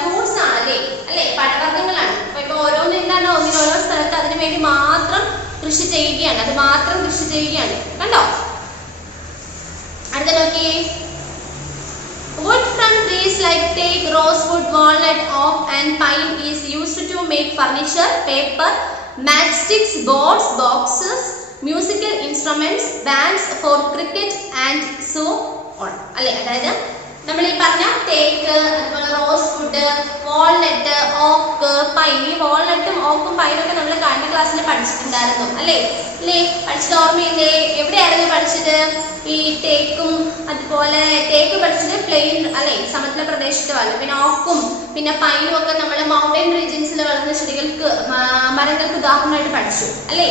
ഫ്രൂട്ട്സ് ആണ് അല്ലേ, അല്ലേ, പഴവർഗ്ഗങ്ങളാണ്. അപ്പൊ ഓരോന്നും എന്താണ്, ഓരോ സ്ഥലത്ത് അതിനു വേണ്ടി മാത്രം കൃഷി ചെയ്യുകയാണ്, അത് മാത്രം കൃഷി ചെയ്യുകയാണ്. കണ്ടോ. അടുത്ത നോക്കിയേ. Wood from trees like teak, rosewood, walnut, oak and pine is used to make furniture, paper, matchsticks, boards, boxes, musical instruments, bands for cricket and so on. അല്ലേ, അതായത് നമ്മൾ ഈ പറഞ്ഞ തേക്ക്, അതുപോലെ rose would, walnut, oak, pine. ഈ വാൾനട്ടും ഓക്കും പൈനും ഒക്കെ നമ്മൾ കഴിഞ്ഞ ക്ലാസ്സിൽ പഠിച്ചിട്ടുണ്ടായിരുന്നു അല്ലേ, അല്ലേ, പഠിച്ചത് ഓർമ്മയില്ലേ? എവിടെയായിരുന്നു പഠിച്ചത്? ഈ തേക്കും, അതുപോലെ തേക്ക് പഠിച്ചത് പ്ലെയിൻ അല്ലെ, സമതല പ്രദേശത്തുമാണ്. പിന്നെ ഓക്കും പിന്നെ പൈനും ഒക്കെ നമ്മൾ മൗണ്ടൻ റീജിയൻസിൽ വളർന്ന ചെടികൾക്ക്, മരങ്ങൾക്ക് ഉദാഹരണമായിട്ട് പഠിച്ചു അല്ലേ.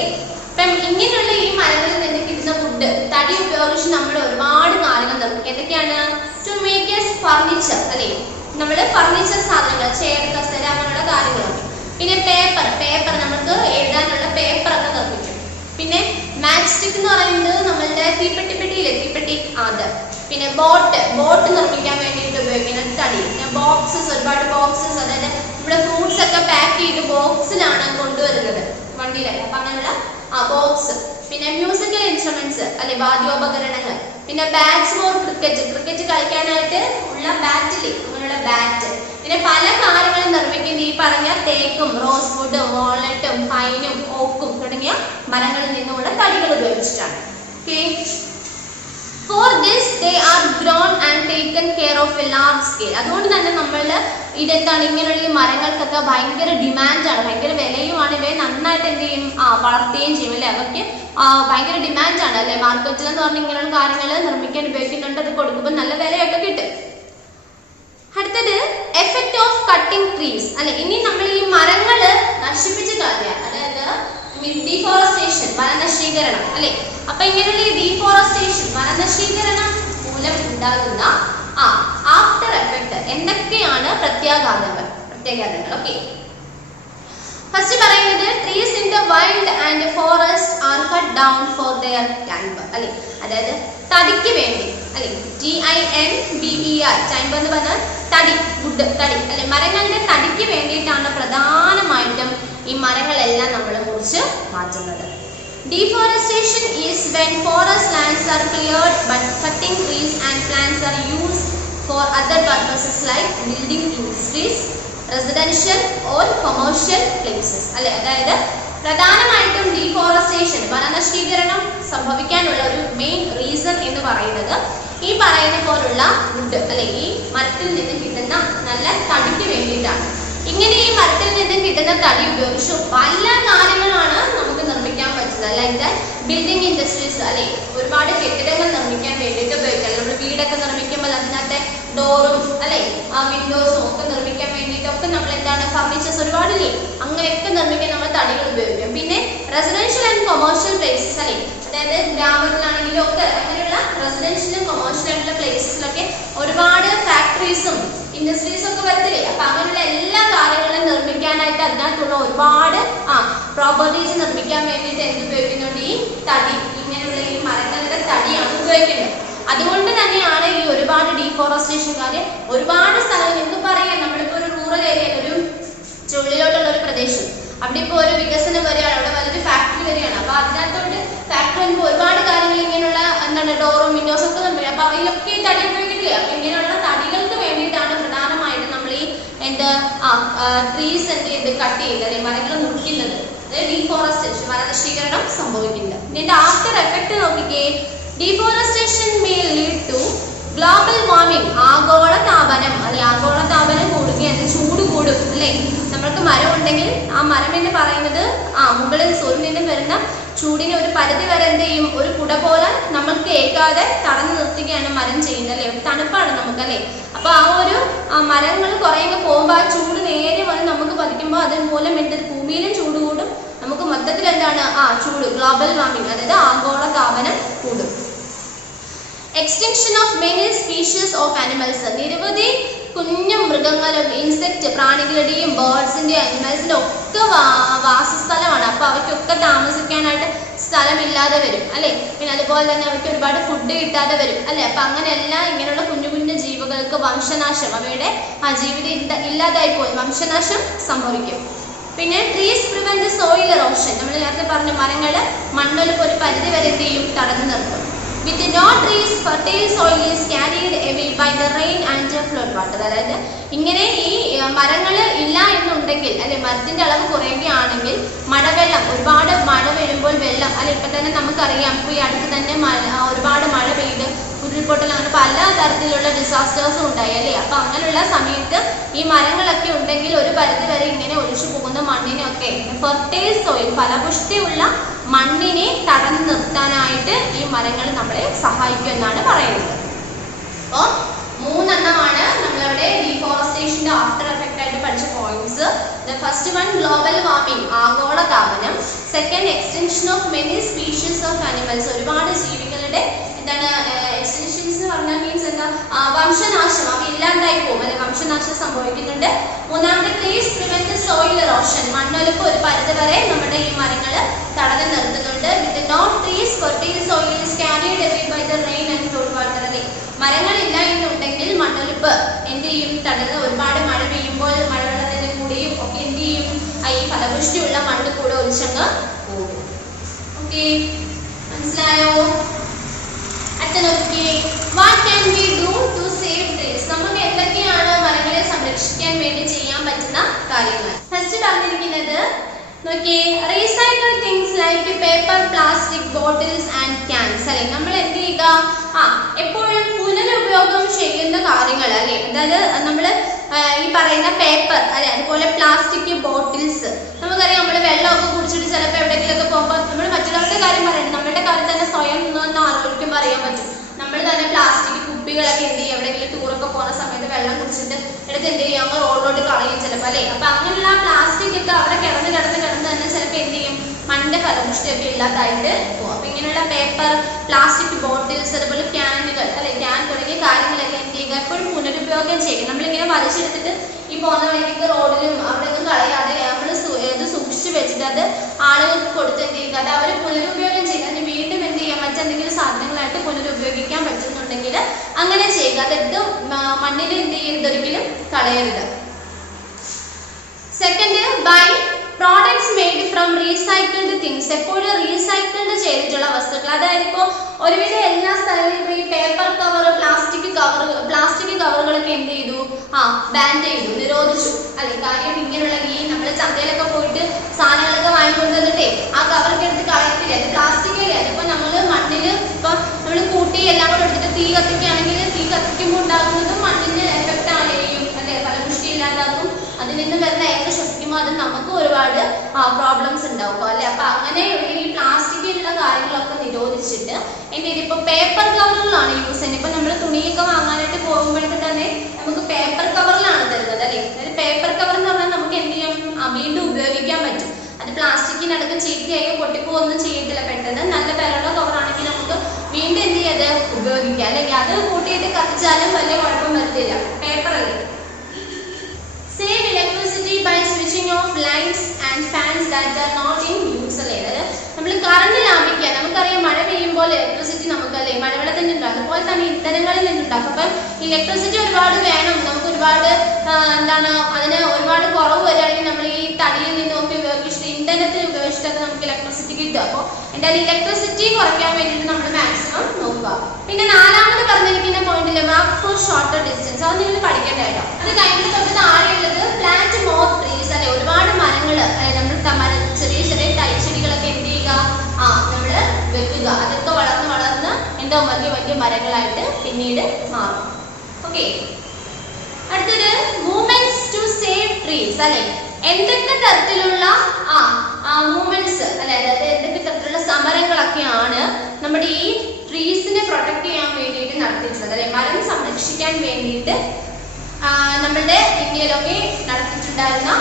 അപ്പം ഇങ്ങനെയുള്ള ഈ മരങ്ങളിൽ നിന്ന് കിട്ടുന്ന വുഡ്, തടി ഉപയോഗിച്ച് നമ്മൾ ഒരുപാട് കാര്യങ്ങൾ നിർമ്മിക്കും. എന്തൊക്കെയാണ്? ടു മേക്ക് എ ഫർണിച്ചർ അല്ലേ, നമ്മൾ ഫർണിച്ചർ സാധനങ്ങൾ, ചെയർ, കസേര, അങ്ങനെയുള്ള കാര്യങ്ങളൊക്കെ. പിന്നെ പേപ്പർ, പേപ്പർ നമുക്ക് എഴുതാനുള്ള പേപ്പർ ഒക്കെ നിർമ്മിക്കും. പിന്നെ മാച്ച് സ്റ്റിക്ക് എന്ന് പറയുന്നത് നമ്മളുടെ തീപ്പെട്ടിപ്പെട്ടിയില്ലേ, തീപ്പെട്ടി, അത്. പിന്നെ ബോട്ട്, ബോട്ട് നിർമ്മിക്കാൻ വേണ്ടിയിട്ട് ഉപയോഗിക്കുന്ന തടി. പിന്നെ ബോക്സസ്, ഒരുപാട് ബോക്സസ്, അതായത് നമ്മുടെ ഫ്രൂട്ട്സ് ഒക്കെ പാക്ക് ചെയ്ത് ബോക്സിലാണ് കൊണ്ടുവരുന്നത് വണ്ടിയിലൊക്കെ, അപ്പൊ അങ്ങനെയുള്ള ബോക്സ്. പിന്നെ മ്യൂസിക്കൽ ഇൻസ്ട്രുമെന്റ്സ് അല്ലെ, വാദ്യോപകരണങ്ങൾ. പിന്നെ ബാറ്റ്സ് ഫോർ ക്രിക്കറ്റ്, ക്രിക്കറ്റ് കളിക്കാനായിട്ട് ഉള്ള ബാറ്റില്ലേ, അങ്ങനെയുള്ള ബാറ്റ്. പിന്നെ പല കാര്യങ്ങളും നിർമ്മിക്കുന്ന ഈ പറഞ്ഞ തേക്കും, റോസ് വുഡും, വാൾനട്ടും, പൈനും, ഓക്കും തുടങ്ങിയ മരങ്ങളിൽ നിന്നുള്ള തടികൾ ഉപയോഗിച്ചിട്ടാണ്. Okay. For this they are grown and taken care of a large scale. അതുകൊണ്ട് തന്നെ നമ്മൾ ഇതെന്താണ്, ഇങ്ങനെയുള്ള ഈ മരങ്ങൾക്കൊക്കെ ഭയങ്കര ഡിമാൻഡാണ്, ഭയങ്കര വിലയുമാണ്. ഇവയെ നന്നായിട്ട് എന്ത് ചെയ്യും, വളർത്തുകയും ചെയ്യും അല്ലെ. അവർക്ക് ഭയങ്കര ഡിമാൻഡാണ് അല്ലെ, മാർക്കറ്റിൽ എന്ന് പറഞ്ഞാൽ ഇങ്ങനെയുള്ള കാര്യങ്ങൾ നിർമ്മിക്കാൻ ഉപയോഗിക്കുന്നുണ്ട്. അത് കൊടുക്കുമ്പോൾ നല്ല വിലയൊക്കെ കിട്ടും. അടുത്തത് എഫക്ട് ഓഫ് കട്ടിംഗ് ട്രീസ് അല്ലെ. ഇനി നമ്മൾ ഈ മരങ്ങൾ നശിപ്പിച്ച് കളയുക, അതായത് ഡീഫോറസ്റ്റേഷൻ, വനനശീകരണം അല്ലെ. അപ്പൊ ഇങ്ങനെയുള്ള ഈ ഡീഫോറസ്റ്റേഷൻ, വനനശീകരണം മൂലം ഉണ്ടാകുന്ന ആഫ്റ്റർ എഫക്ട് എന്തൊക്കെയാണ്? പ്രത്യാഘാതങ്ങൾ. ഓക്കെ, ഫസ്റ്റ് പറയുന്നത് trees in the wild and forest are cut down for their timber അല്ലെ. അതായത് തടിക്ക് വേണ്ടി അല്ലെ, TIMBER, ടൈംബർ എന്ന് പറഞ്ഞാൽ തടി, വുഡ്, തടി അല്ലെ. മരങ്ങളുടെ തടിക്ക് വേണ്ടിയിട്ടാണ് പ്രധാനമായിട്ടും ഈ മരങ്ങളെല്ലാം നമ്മൾ മുറിച്ച് മാറ്റുന്നത്. Deforestation is when forest lands are cleared but cutting trees and plants are used for other purposes like building industries, residential or commercial places അല്ലെ. അതായത് പ്രധാനമായിട്ടും ഡീഫോറസ്റ്റേഷൻ, വനനശീകരണം സംഭവിക്കാനുള്ള ഒരു മെയിൻ റീസൺ എന്ന് പറയുന്നത് ഈ പറയുന്ന പോലുള്ള വുഡ് അല്ലെ, ഈ മരത്തിൽ നിന്ന് കിട്ടുന്ന നല്ല തടിക്ക് വേണ്ടിയിട്ടാണ്. ഇങ്ങനെ ഈ മരത്തിൽ നിന്ന് കിട്ടുന്ന തടി ഉപയോഗിച്ച് പല കാര്യങ്ങളാണ് നമുക്ക് നിർമ്മിക്കാൻ പറ്റുന്നത്. ലൈക്ക് ബിൽഡിംഗ് ഇൻഡസ്ട്രീസ് അല്ലെ, ഒരുപാട് കെട്ടിടങ്ങൾ നിർമ്മിക്കാൻ വേണ്ടിയിട്ട് ഉപയോഗിക്കാം. നമ്മൾ വീടൊക്കെ നിർമ്മിക്കുമ്പോൾ അതിനകത്തെ ഡോറും അല്ലെ, വിൻഡോസും ഒക്കെ നിർമ്മിക്കാൻ വേണ്ടിയിട്ടൊക്കെ നമ്മൾ എന്താണ്, ഫർണിച്ചേഴ്സ് ഒരുപാടില്ലേ, അങ്ങനെയൊക്കെ നിർമ്മിക്കാൻ നമ്മൾ തടികൾ ഉപയോഗിക്കും. പിന്നെ റെസിഡൻഷ്യൽ ആൻഡ് കൊമേഴ്ഷ്യൽ പ്ലേസസ് അല്ലെ, അതായത് ഗ്രാമത്തിലാണെങ്കിലും ഒക്കെ അങ്ങനെയുള്ള റെസിഡൻഷ്യലും കൊമേഴ്ഷ്യൽ ആയിട്ടുള്ള പ്ലേസസിലൊക്കെ ഒരുപാട് ഫാക്ടറീസും ഇൻഡസ്ട്രീസും ഒക്കെ വരത്തില്ലേ. അപ്പൊ അങ്ങനെയുള്ള എല്ലാ കാര്യങ്ങളും നിർമ്മിക്കാനായിട്ട് അതിനകത്തുള്ള ഒരുപാട് പ്രോപ്പർട്ടീസ് നിർമ്മിക്കാൻ വേണ്ടിയിട്ട് എന്ത് ഉപയോഗിക്കുന്നുണ്ട്? ഈ തടി, ഇങ്ങനെയുള്ള ഈ മരങ്ങളുടെ തടിയാണ് ഉപയോഗിക്കുന്നത്. അതുകൊണ്ട് തന്നെയാണ് ഈ ഒരുപാട് ഡീഫോറസ്റ്റേഷൻ കാര്യം. ഒരുപാട് സ്ഥലങ്ങൾ എന്ത് പറയാം, നമ്മളിപ്പോ ഒരു റൂറൽ ഏരിയ, ഒരു ചുള്ളിലോട്ടുള്ള ഒരു പ്രദേശം, അവിടെ ഇപ്പോൾ ഒരു വികസനം വരികയാണ്, അവിടെ വലിയൊരു ഫാക്ടറി വരികയാണ്. അപ്പൊ അതിനകത്തോട്ട് ഫാക്ടറി വരുമ്പോൾ ഒരുപാട് കാര്യങ്ങൾ ഇങ്ങനെയുള്ള എന്താണ് ഡോറും വിൻഡോസും ഒക്കെ നിർമ്മിക്കും. അപ്പൊ അതിലൊക്കെ ഈ തടി ഉപയോഗിക്കില്ലേ. അപ്പൊ ഇങ്ങനെയുള്ള തടികൾക്ക് വേണ്ടിയിട്ടാണ് പ്രധാനമായിട്ടും നമ്മൾ ഈ എന്ത് ട്രീസ് എന്ത് ചെയ്ത് കട്ട് ചെയ്യുന്നത് അല്ലെ, മരങ്ങൾ മുറിക്കുന്നത്, ഡീഫോറസ്റ്റേഷൻ, വനനശീകരണം സംഭവിക്കുന്നത്. ഇതിന്റെ ആഫ്റ്റർ എഫക്ട് നോക്കിക്കേ. Deforestation may lead to global warming, ആഗോള താപനം അല്ലെ, ആഗോള താപനം കൂടുകയാണ്, ചൂട് കൂടും അല്ലെ. നമ്മൾക്ക് മരം ഉണ്ടെങ്കിൽ ആ മരം എന്ന് പറയുന്നത് മുകളിൽ സൂര്യനിൽ നിന്നും വരുന്ന ചൂടിനെ ഒരു പരിധി വരെ എന്ത് ചെയ്യും, ഒരു കുട പോലെ നമ്മൾക്ക് ഏൽക്കാതെ തടഞ്ഞു നിർത്തുകയാണ് മരം ചെയ്യുന്നത് അല്ലെ. ഒരു തണുപ്പാണ് നമുക്ക് അല്ലെ. അപ്പൊ ആ ഒരു മരങ്ങൾ കുറേയൊക്കെ പോകുമ്പോൾ ആ ചൂട് നേരെ വന്ന് നമുക്ക് പതിക്കുമ്പോൾ അതിന് മൂലം എന്തൊരു ഭൂമിയിലും ചൂട് കൂടും, നമുക്ക് മൊത്തത്തിൽ എന്താണ് ചൂട്, ഗ്ലോബൽ വാർമിംഗ്, അതായത് ആഗോള താപനം കൂടും. Extinction of many species of animals, നിരവധി കുഞ്ഞു മൃഗങ്ങളും ഇൻസെക്ട് പ്രാണികളുടെയും ബേർഡ്സിന്റെയും അനിമൽസിന്റെ ഒക്കെ വാസസ്ഥലമാണ്. അപ്പൊ അവയ്ക്കൊക്കെ താമസിക്കാനായിട്ട് സ്ഥലമില്ലാതെ വരും അല്ലെ. പിന്നെ അതുപോലെ തന്നെ അവയ്ക്ക് ഒരുപാട് ഫുഡ് കിട്ടാതെ വരും അല്ലെ. അപ്പൊ അങ്ങനെയെല്ലാം ഇങ്ങനെയുള്ള കുഞ്ഞു കുഞ്ഞു ജീവികൾക്ക് വംശനാശം, അവയുടെ ജീവിതം ഇല്ലാതായി പോയി വംശനാശം സംഭവിക്കും. പിന്നെ ട്രീസ് പ്രിവെന്റ് സോയിൽ എറോഷൻ, നമ്മൾ നേരത്തെ പറഞ്ഞ മരങ്ങൾ മണ്ണൊലിപ്പ് ഒരു പരിധി വരെ എന്ത് ചെയ്യും, തടഞ്ഞു നിർത്തും. With no trees, fertile soil is carried away by the rain and flood water. അതായത് ഇങ്ങനെ ഈ മരങ്ങൾ ഇല്ല എന്നുണ്ടെങ്കിൽ അല്ലെ, മരത്തിന്റെ അളവ് കുറയുകയാണെങ്കിൽ മഴവെള്ളം, ഒരുപാട് മഴ വരുമ്പോൾ വെള്ളം അല്ലെ, ഇപ്പൊ തന്നെ നമുക്കറിയാം, ഇപ്പൊ ഈ അടുത്ത് തന്നെ ഒരുപാട് മഴ പെയ്ത് ഉരുൾപൊട്ടൽ അങ്ങനെ പല തരത്തിലുള്ള ഡിസാസ്റ്റേഴ്സും ഉണ്ടായി അല്ലേ. അപ്പൊ അങ്ങനെയുള്ള സമയത്ത് ഈ മരങ്ങളൊക്കെ ഉണ്ടെങ്കിൽ ഒരു പരിധി വരെ ഇങ്ങനെ ഒലിച്ചു പോകുന്ന മണ്ണിനെയൊക്കെ ഫെർട്ടൈൽ സോയിൽ, ഫലപുഷ്ടിയുള്ള മണ്ണിനെ തടഞ്ഞു നിർത്താനായിട്ട് ഈ മരങ്ങൾ നമ്മളെ സഹായിക്കും എന്നാണ് പറയുന്നത്. അപ്പോൾ 3 എണ്ണമാണ് നമ്മളുടെ ഡീഫോറസ്റ്റേഷന്റെ ആഫ്റ്റർ എഫക്റ്റ് ആയിട്ട് പഠിച്ച points. The first one global warming, ആഗോള താപനം. Second extension of many species of animals, ഒരുപാട് ജീവികളുടെ എന്താണ് എക്സ്റ്റൻഷൻസ് എന്ന് പറഞ്ഞാൽ മീൻസ് എന്താ, വംശനാശം, അവ ഇല്ലാണ്ടായി പോകും അല്ലെ, വംശനാശം സംഭവിക്കുന്നുണ്ട്. മൂന്നാമത്തെ ട്രീസ് പ്രിവെന്റ് സോയിൽ എറോഷൻ, മണ്ണൊലിപ്പ് ഒരു പരിധി വരെ നമ്മുടെ ഈ മരങ്ങൾ തടഞ്ഞു നിർത്തുന്നുണ്ട്. With no trees fertile soil is carried away by the rain and flood water അല്ലെ. മരങ്ങളില്ല എന്നുണ്ടെങ്കിൽ മണ്ണൊലിപ്പ് എന്ത് ചെയ്യും, തടഞ്ഞ് ഒരുപാട് മഴ പെയ്യുമ്പോൾ മഴവെള്ളത്തിന്റെ കൂടെയും ഒക്കെ എന്ത് ചെയ്യും, ഈ ഫലപുഷ്ടിയുള്ള മണ്ണ് കൂടെ ഒലിച്ചങ്ങ് പോകും. ഓക്കെ, മനസ്സിലായോ? അടുത്ത നോക്കിയേ, what can we do to save trees, നമുക്ക് എന്തൊക്കെയാണ് മരങ്ങളെ സംരക്ഷിക്കാൻ വേണ്ടി ചെയ്യാൻ പറ്റുന്ന കാര്യങ്ങൾ. ഫസ്റ്റ് പറഞ്ഞിരിക്കുന്നത് നോക്കിയേ, recycle things like paper, plastic, bottles and cans അല്ലെ. നമ്മൾ എന്ത് ചെയ്യുക, എപ്പോഴും പുനരുപയോഗം ചെയ്യുന്ന കാര്യങ്ങൾ അല്ലെ. അതായത് നമ്മൾ ഈ പറയുന്ന പേപ്പർ അല്ലെ, അതുപോലെ പ്ലാസ്റ്റിക്, ബോട്ടിൽസ്. നമുക്കറിയാം, നമ്മൾ വെള്ളമൊക്കെ കുടിച്ചിട്ട് ചിലപ്പോൾ എവിടെയെങ്കിലുമൊക്കെ പോകുമ്പോൾ നമ്മൾ മറ്റുള്ളവരുടെ കാര്യം പറയണം, നമ്മുടെ കാര്യം തന്നെ സ്വയം നിന്ന് ആലോചിക്കുമ്പോൾ അറിയാൻ പറ്റും. നമ്മൾ തന്നെ പ്ലാസ്റ്റിക് കുപ്പികളൊക്കെ എന്ത് ചെയ്യും, എവിടെയെങ്കിലും ടൂറൊക്കെ പോകുന്ന സമയത്ത് വെള്ളം കുടിച്ചിട്ട് എടുത്ത് എന്ത് ചെയ്യും, നമ്മൾ റോഡിലോട്ട് കളയും ചിലപ്പോൾ അല്ലെ. അപ്പൊ അങ്ങനെയുള്ള പ്ലാസ്റ്റിക് ഒക്കെ അവിടെ കിടന്ന് തന്നെ ചിലപ്പോൾ എന്ത് ചെയ്യും, മണ്ണിന്റെ ഫലപുഷ്ടിയൊക്കെ ഇല്ലാതായിട്ട് പോകും. അപ്പൊ ഇങ്ങനെയുള്ള പേപ്പർ, പ്ലാസ്റ്റിക് ബോട്ടിൽസ്, അതുപോലെ ക്യാനുകൾ അല്ലെ, ക്യാൻ തുടങ്ങിയ കാര്യങ്ങളൊക്കെ എന്ത് ചെയ്യുക, എപ്പോഴും പുനരുപയോഗം ചെയ്യും. നമ്മളിങ്ങനെ വലിച്ചെടുത്തിട്ട് ഈ പോകുന്ന വഴിക്ക് റോഡിലും അവിടെ ഒന്നും കളയാതെ നമ്മൾ ഇത് സൂക്ഷിച്ചു വെച്ചിട്ട് അത് ആളുകൾക്ക് കൊടുത്ത് എന്ത് ചെയ്യുക, അത് അവർ പുനരുപയോഗം ചെയ്യുക. അതിന് വീണ്ടും എന്ത് ചെയ്യുക, മറ്റെന്തെങ്കിലും സാധനങ്ങളായിട്ട് പുനരുപയോഗിക്കാൻ പറ്റുന്നുണ്ടെങ്കിൽ അങ്ങനെ ചെയ്യുക. അതെടുത്ത് മണ്ണിൽ എന്ത് ചെയ്യരുത്, ഒരിക്കലും കളയരുത്. Second, buy products made from recycled things, എപ്പോഴും റീസൈക്കിൾഡ് ചെയ്തിട്ടുള്ള വസ്തുക്കൾ. അതായത് ഇപ്പോൾ ഒരുവിധം എല്ലാ സ്ഥലങ്ങളിലും ഈ പേപ്പർ കവർ, പ്ലാസ്റ്റിക് കവറുകളൊക്കെ എന്ത് ചെയ്തു, ബാൻ ചെയ്തു, നിരോധിച്ചു അല്ലെ. കാര്യം ഇങ്ങനെയുള്ള ഈ നമ്മൾ ചന്തയിലൊക്കെ പോയിട്ട് സാധനങ്ങളൊക്കെ വാങ്ങിക്കൊണ്ട് വന്നിട്ടേ ആ കവറൊക്കെ എടുത്ത് കളയത്തില്ല, അത് പ്ലാസ്റ്റിക് അല്ലേ. അതിപ്പോ നമ്മൾ മണ്ണിൽ ഇപ്പൊ നമ്മൾ കൂട്ടി എല്ലാം കൂടെ എടുത്തിട്ട് തീ കത്തിക്കുകയാണെങ്കിൽ തീ കത്തിക്കുമ്പോൾ ഉണ്ടാകുന്നതും മണ്ണിന് എഫക്റ്റ് ആയിരിക്കും അല്ലെ, ഫലപുഷ്ടി ഇല്ലാതാക്കും. അതിൽ നിന്ന് വരുന്ന എയർ ശ്വസിക്കുമ്പോൾ അത് നമുക്ക് ഒരുപാട് പ്രോബ്ലംസ് ഉണ്ടാവും അല്ലെ. അപ്പൊ അങ്ങനെ ഈ പ്ലാസ്റ്റിക്കിലുള്ള കാര്യങ്ങളൊക്കെ നിരോധിച്ചിട്ട് എന്ത് ചെയ്ത് ഇപ്പൊ പേപ്പർ കവറുകളാണ് യൂസ് ചെയ്യുന്നത്. ഇപ്പൊ നമ്മൾ തുണിയൊക്കെ വാങ്ങാനായിട്ട് പോകുമ്പോഴേക്കും തന്നെ നമുക്ക് പേപ്പർ കവറിലാണ് തരുന്നത് അല്ലെ. അതായത് പേപ്പർ കവർ എന്ന് പറഞ്ഞാൽ നമുക്ക് എന്ത് ചെയ്യാം, വീണ്ടും ഉപയോഗിക്കാൻ പറ്റും. അത് പ്ലാസ്റ്റിക്കിനടക്കം ചീത്തയായി പൊട്ടിപ്പോവൊന്നും ചെയ്യത്തില്ല പെട്ടെന്ന്. നല്ല ബലമുള്ള കവറാണെങ്കിൽ നമുക്ക് വീണ്ടും എന്ത് ചെയ്ത് ഉപയോഗിക്കാം, അല്ലെങ്കിൽ അത് കൂട്ടിയിട്ട് കത്തിച്ചാലും വലിയ കുഴപ്പം വരത്തില്ല, പേപ്പർ അല്ലേ. Save electricity by switching off lights and fans that are not in use അല്ലേ. അതായത് നമ്മൾ കറണ്ട് ലാഭിക്കാൻ, നമുക്കറിയാം മഴ പെയ്യുമ്പോൾ ഇലക്ട്രിസിറ്റി നമുക്കല്ലേ മഴവെള്ളത്തിൽ നിന്നുണ്ടാകും, അതുപോലെ തന്നെ ഇന്ധനങ്ങളിൽ നിന്നുണ്ടാക്കും. അപ്പം ഇലക്ട്രിസിറ്റി ഒരുപാട് വേണം, നമുക്ക് ഒരുപാട് എന്താണ് അതിന് ഒരുപാട് കുറവ് വരികയാണെങ്കിൽ നമ്മൾ ഈ തടിയിൽ നിന്നൊക്കെ ഉപയോഗിച്ചിട്ട് ഇന്ധനത്തിൽ ഉപയോഗിച്ചിട്ട് വെച്ചിട്ടൊക്കെ നമുക്ക് ഇലക്ട്രിസിറ്റി കിട്ടും. അപ്പോൾ എന്തായാലും ഇലക്ട്രിസിറ്റി കുറയ്ക്കാൻ വേണ്ടിയിട്ട് നമ്മൾ മാക്സിമം നോക്കുക. പിന്നെ നാലാമത് പറഞ്ഞിരിക്കുന്ന പോയിന്റിൽ മാപ്പ് ഫോർ ഷോർട്ടർ ഡിസ്റ്റൻസ്, അത് നിങ്ങൾ പഠിക്കേണ്ട കേട്ടോ. അത് കഴിഞ്ഞിട്ട് തൊട്ട് താഴെയുള്ളത് പ്ലാന്റ് മോർ ട്രീസ്, അല്ലെ ഒരുപാട് മരങ്ങൾ നമ്മൾ ചെറിയ ചെറിയ തൈച്ചെടികളൊക്കെ എന്ത് ചെയ്യുക, നമ്മൾ വെക്കുക. അതൊക്കെ വളർന്ന് വളർന്ന് എന്തോ വലിയ വലിയ മരങ്ങളായിട്ട് പിന്നീട് മാറും. ഓക്കെ, അടുത്തത് മൂവ്മെന്റ്സ് ടു സേവ് ട്രീസ്, അല്ലെ എന്തൊക്കെ തരത്തിലുള്ള മൂവ്മെന്റ്സ്, അല്ലെ അതായത് എന്തൊക്കെ തരത്തിലുള്ള സമരങ്ങളൊക്കെയാണ് നമ്മുടെ ഈ ട്രീസിനെ പ്രൊട്ടക്ട് ചെയ്യാൻ വേണ്ടിയിട്ട് നടത്തിയിട്ടുള്ളത്, അല്ലെ മരം സംരക്ഷിക്കാൻ വേണ്ടിയിട്ട് നമ്മളുടെ ഇന്ത്യയിലൊക്കെ നടത്തിയിട്ടുണ്ടായിരുന്ന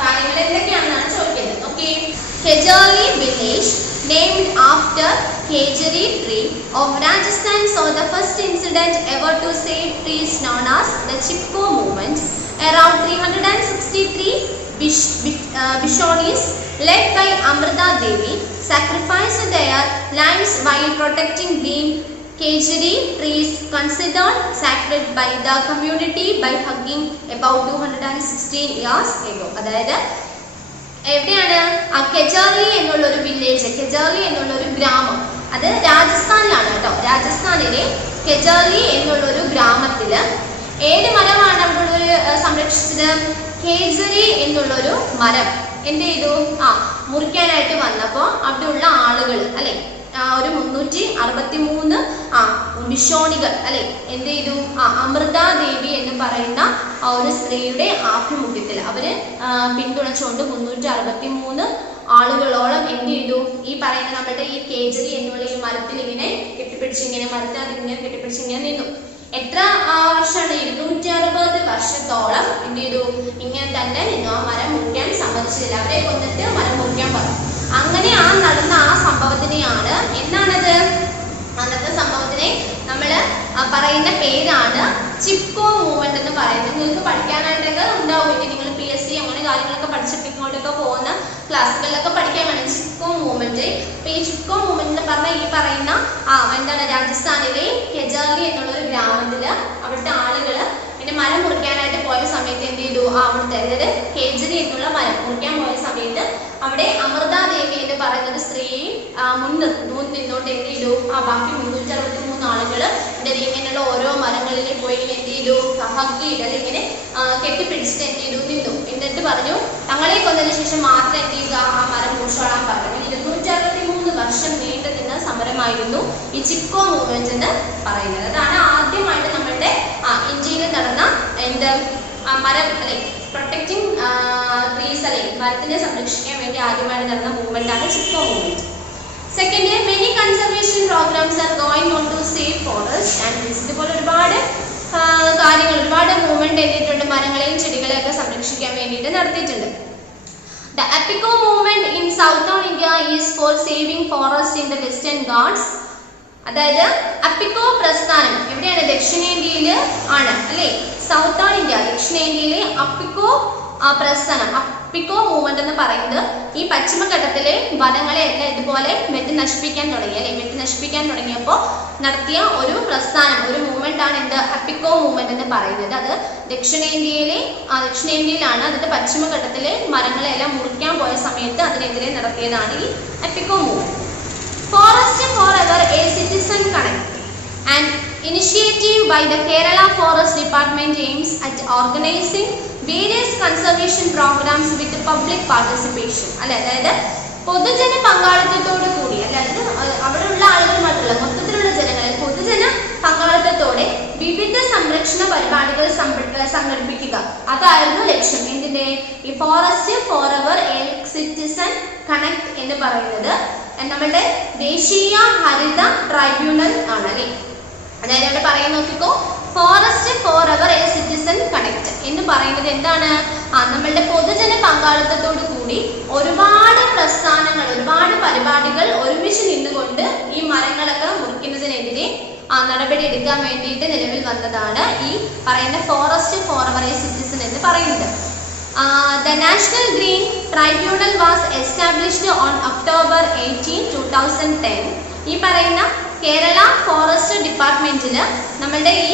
കാര്യങ്ങൾ എന്തൊക്കെയാണെന്നാണ് ചോദിക്കുന്നത്. Okay, Kejari village named after Kejari tree of Rajasthan saw the first incident ever to save trees known as the Chipko movement. Around 363 Bishonis led by Amrita Devi sacrificed their lives while protecting green Kejari trees considered sacred by the community by hugging about 216 years ago. അതായത് എവിടെയാണ് കെജാറി എന്നുള്ള ഒരു village, കെജാറി എന്നുള്ള ഒരു ഗ്രാമം, അത് രാജസ്ഥാനിലാണ് കേട്ടോ. രാജസ്ഥാനിലെ കെജാറി എന്നുള്ള ഒരു ഗ്രാമത്തില് ഏത് മരമാണ് അവിടെ സംരക്ഷിച്ചത്? കേജരി എന്നുള്ളൊരു മരം എന്ത് ചെയ്തു, മുറിക്കാനായിട്ട് വന്നപ്പോ അവിടെയുള്ള ആളുകൾ, അല്ലെ ഒരു 363 ബിഷോണികൾ, അല്ലെ എന്ത് ചെയ്തു, അമൃത ദേവി എന്ന് പറയുന്ന ഒരു സ്ത്രീയുടെ ആഭിമുഖ്യത്തിൽ അവര് പിന്തുണച്ചുകൊണ്ട് 363 ആളുകളോളം എന്ത് ചെയ്തു, ഈ പറയുന്ന നമ്മുടെ ഈ കേജരി എന്നുള്ള ഈ മരത്തിൽ ഇങ്ങനെ കെട്ടിപ്പിടിച്ച്, ഇങ്ങനെ മരത്തിൽ ഇങ്ങനെ കെട്ടിപ്പിടിച്ച് ഇങ്ങനെ നിന്നു. എത്ര വർഷമാണ്? 260 വർഷത്തോളം എന്ത് ചെയ്തു, ഇങ്ങനെ തന്നെ നിന്നു. ആ മരം മുറിക്കാൻ സമ്മതിച്ചില്ല. അവരെ കൊന്നിട്ട് മരം മുറിക്കാൻ പറഞ്ഞു. അങ്ങനെ നടന്ന സംഭവത്തിനെയാണ്, എന്നാണത്, അന്നത്തെ സംഭവത്തിനെ നമ്മൾ പറയുന്ന പേരാണ് ചിപ്കോ മൂവ്മെന്റ് എന്ന് പറയുന്നത്. നിങ്ങൾക്ക് പഠിക്കാനായിട്ടൊക്കെ ഉണ്ടാവും. ഇനി നിങ്ങൾ PSC അങ്ങനെ കാര്യങ്ങളൊക്കെ പഠിച്ചിട്ട് ഇങ്ങോട്ടൊക്കെ പോകുന്ന ക്ലാസ്സുകളിലൊക്കെ പഠിക്കാൻ വേണ്ടി ചിപ്കോ മൂവ്മെന്റ്. അപ്പൊ ഈ ചിപ്കോ മൂവ്മെന്റ് എന്ന് പറഞ്ഞാൽ ഈ പറയുന്ന എന്താണ്, രാജസ്ഥാനിലെ കെജാറി എന്നുള്ള ഒരു ഗ്രാമത്തില് അവിടുത്തെ ആളുകള് പിന്നെ മരം മുറിക്കാനായിട്ട് പോയ സമയത്ത് എന്ത് ചെയ്തു, അവിടുത്തെ അതായത് കേജരി എന്നുള്ള മരം മുറിക്കാൻ പോയ സമയത്ത് അവിടെ അമൃത ദേവി എന്ന് പറയുന്നത് സ്ത്രീയെ മുൻ നിന്നോട്ട് എന്ത് ചെയ്തു, ബാക്കി 363 ആളുകള് ഇങ്ങനെയുള്ള ഓരോ മരങ്ങളിൽ പോയി എന്ത് ചെയ്തു, ഹഗ്ഗീഡ് അല്ലെങ്കിൽ ഇങ്ങനെ കെട്ടിപ്പിടിച്ചിട്ട് എന്ത് ചെയ്തു നിന്നു. എന്നിട്ട് പറഞ്ഞു തങ്ങളെ കൊന്നതിന് ശേഷം മാത്രം എന്ത് ചെയ്യുക, ആ മരം മുറിച്ചോളാൻ പറഞ്ഞു. 263 വർഷം നീണ്ടു നിന്ന സമരമായിരുന്നു ഈ ചിപ്കോ മൂവ്മെന്റ് എന്ന് പറയുന്നത്. അതാണ് ആദ്യമായിട്ട് നമ്മളുടെ ഇന്ത്യയിൽ നടന്ന എന്ത് മരം, അല്ലെ പ്രൊട്ടക്ടിങ് ട്രീസ്, അല്ലെ മരത്തിനെ സംരക്ഷിക്കാൻ വേണ്ടി ആദ്യമായിട്ട് നടന്ന മൂവ്മെന്റ് ആണ് Chipko movement. Second, many conservation programmes are going on to save forest and trees. ഇതുപോലെ ഒരുപാട് കാര്യങ്ങൾ, ഒരുപാട് മൂവ്മെന്റ് എത്തിയിട്ടുണ്ട്, മരങ്ങളെയും ചെടികളെയും ഒക്കെ സംരക്ഷിക്കാൻ വേണ്ടിയിട്ട് നടത്തിയിട്ടുണ്ട്. The Apico movement in southern India is for saving forest in the western Ghats. അതായത് അപ്പിക്കോ പ്രസ്ഥാനം എവിടെയാണ്? ദക്ഷിണേന്ത്യയിൽ ആണ്, അല്ലെ സൗത്തേൺ ഇന്ത്യ, ദക്ഷിണേന്ത്യയിലെ അപ്പിക്കോ പ്രസ്ഥാനം, അപ്പിക്കോ മൂവ്മെന്റ് എന്ന് പറയുന്നത് ഈ പശ്ചിമഘട്ടത്തിലെ വനങ്ങളെ എല്ലാം ഇതുപോലെ വെട്ടി നശിപ്പിക്കാൻ തുടങ്ങി, അല്ലെ വെട്ടി നശിപ്പിക്കാൻ തുടങ്ങിയപ്പോൾ നടത്തിയ ഒരു പ്രസ്ഥാനം, ഒരു മൂവ്മെന്റ് ആണ് എന്ത്, അപ്പിക്കോ മൂവ്മെന്റ് എന്ന് പറയുന്നത്. അത് ദക്ഷിണേന്ത്യയിലാണ്. അതിന്റെ പശ്ചിമഘട്ടത്തിലെ മരങ്ങളെ എല്ലാം മുറിക്കാൻ പോയ സമയത്ത് അതിനെതിരെ നടത്തിയതാണ് ഈ Appiko movement. Forest Forever, a citizen connect, an initiative by the Kerala Forest Department aims at organizing various conservation programs with public participation. അതായത് പൊതുജന പങ്കാളിത്തത്തോടു കൂടി, അതായത് അവിടെയുള്ള ആളുകൾ മാത്രമല്ല, മൊത്തത്തിലുള്ള ജനങ്ങളെ പൊതുജന പങ്കാളിത്തത്തോടെ വിവിധ സംരക്ഷണ പരിപാടികൾ സംഘടിപ്പിക്കുക. അതായിരുന്നു ലക്ഷ്യം. എന്തിന്റെ? ഈ forest Forever A citizen connect എന്ന് പറയുന്നത് നമ്മളുടെ ദേശീയ ഹരിത ട്രൈബ്യൂണൽ ആണ്, അല്ലെ. അതായത് അവിടെ പറയാൻ നോക്കിക്കോ, forest Forever A citizen connect എന്ന് പറയുന്നത് എന്താണ്? നമ്മളുടെ പൊതുജന പങ്കാളിത്തത്തോടു കൂടി ഒരുപാട് പ്രസ്ഥാനങ്ങൾ, ഒരുപാട് പരിപാടികൾ ഒരുമിച്ച് നിന്നുകൊണ്ട് ഈ മരങ്ങളൊക്കെ മുറിക്കുന്നതിനെതിരെ നടപടി എടുക്കാൻ വേണ്ടിയിട്ട് നിലവിൽ വന്നതാണ് ഈ പറയുന്ന ഫോറസ്റ്റ് ഫോറെവർ എ സിറ്റിസൺ എന്ന് പറയുന്നത്. The National Green Tribunal was established on October 18, 2010. ഈ പറയുന്ന കേരള ഫോറസ്റ്റ് ഡിപ്പാർട്ട്മെന്റിൽ നമ്മളുടെ ഈ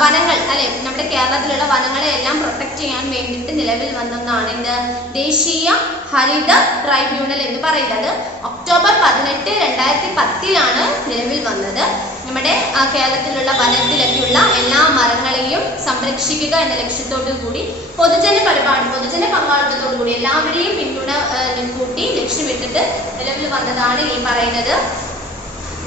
വനങ്ങൾ അല്ലെ നമ്മുടെ കേരളത്തിലുള്ള വനങ്ങളെ എല്ലാം പ്രൊട്ടക്ട് ചെയ്യാൻ വേണ്ടിയിട്ട് നിലവിൽ വന്നതാണ് എന്ത് ദേശീയ ഹരിത ട്രൈബ്യൂണൽ എന്ന് പറയുന്നത്. ഒക്ടോബർ 18, 2010 നിലവിൽ വന്നത്. നമ്മുടെ കേരളത്തിലുള്ള വനത്തിലൊക്കെയുള്ള എല്ലാ മരങ്ങളെയും സംരക്ഷിക്കുക എന്ന ലക്ഷ്യത്തോടു കൂടി പൊതുജന പങ്കാളിത്തത്തോടു കൂടി എല്ലാവരെയും പിന്തുണ കൂട്ടി ലക്ഷ്യമിട്ടിട്ട് നിലവിൽ വന്നതാണ് ഈ പറയുന്നത്.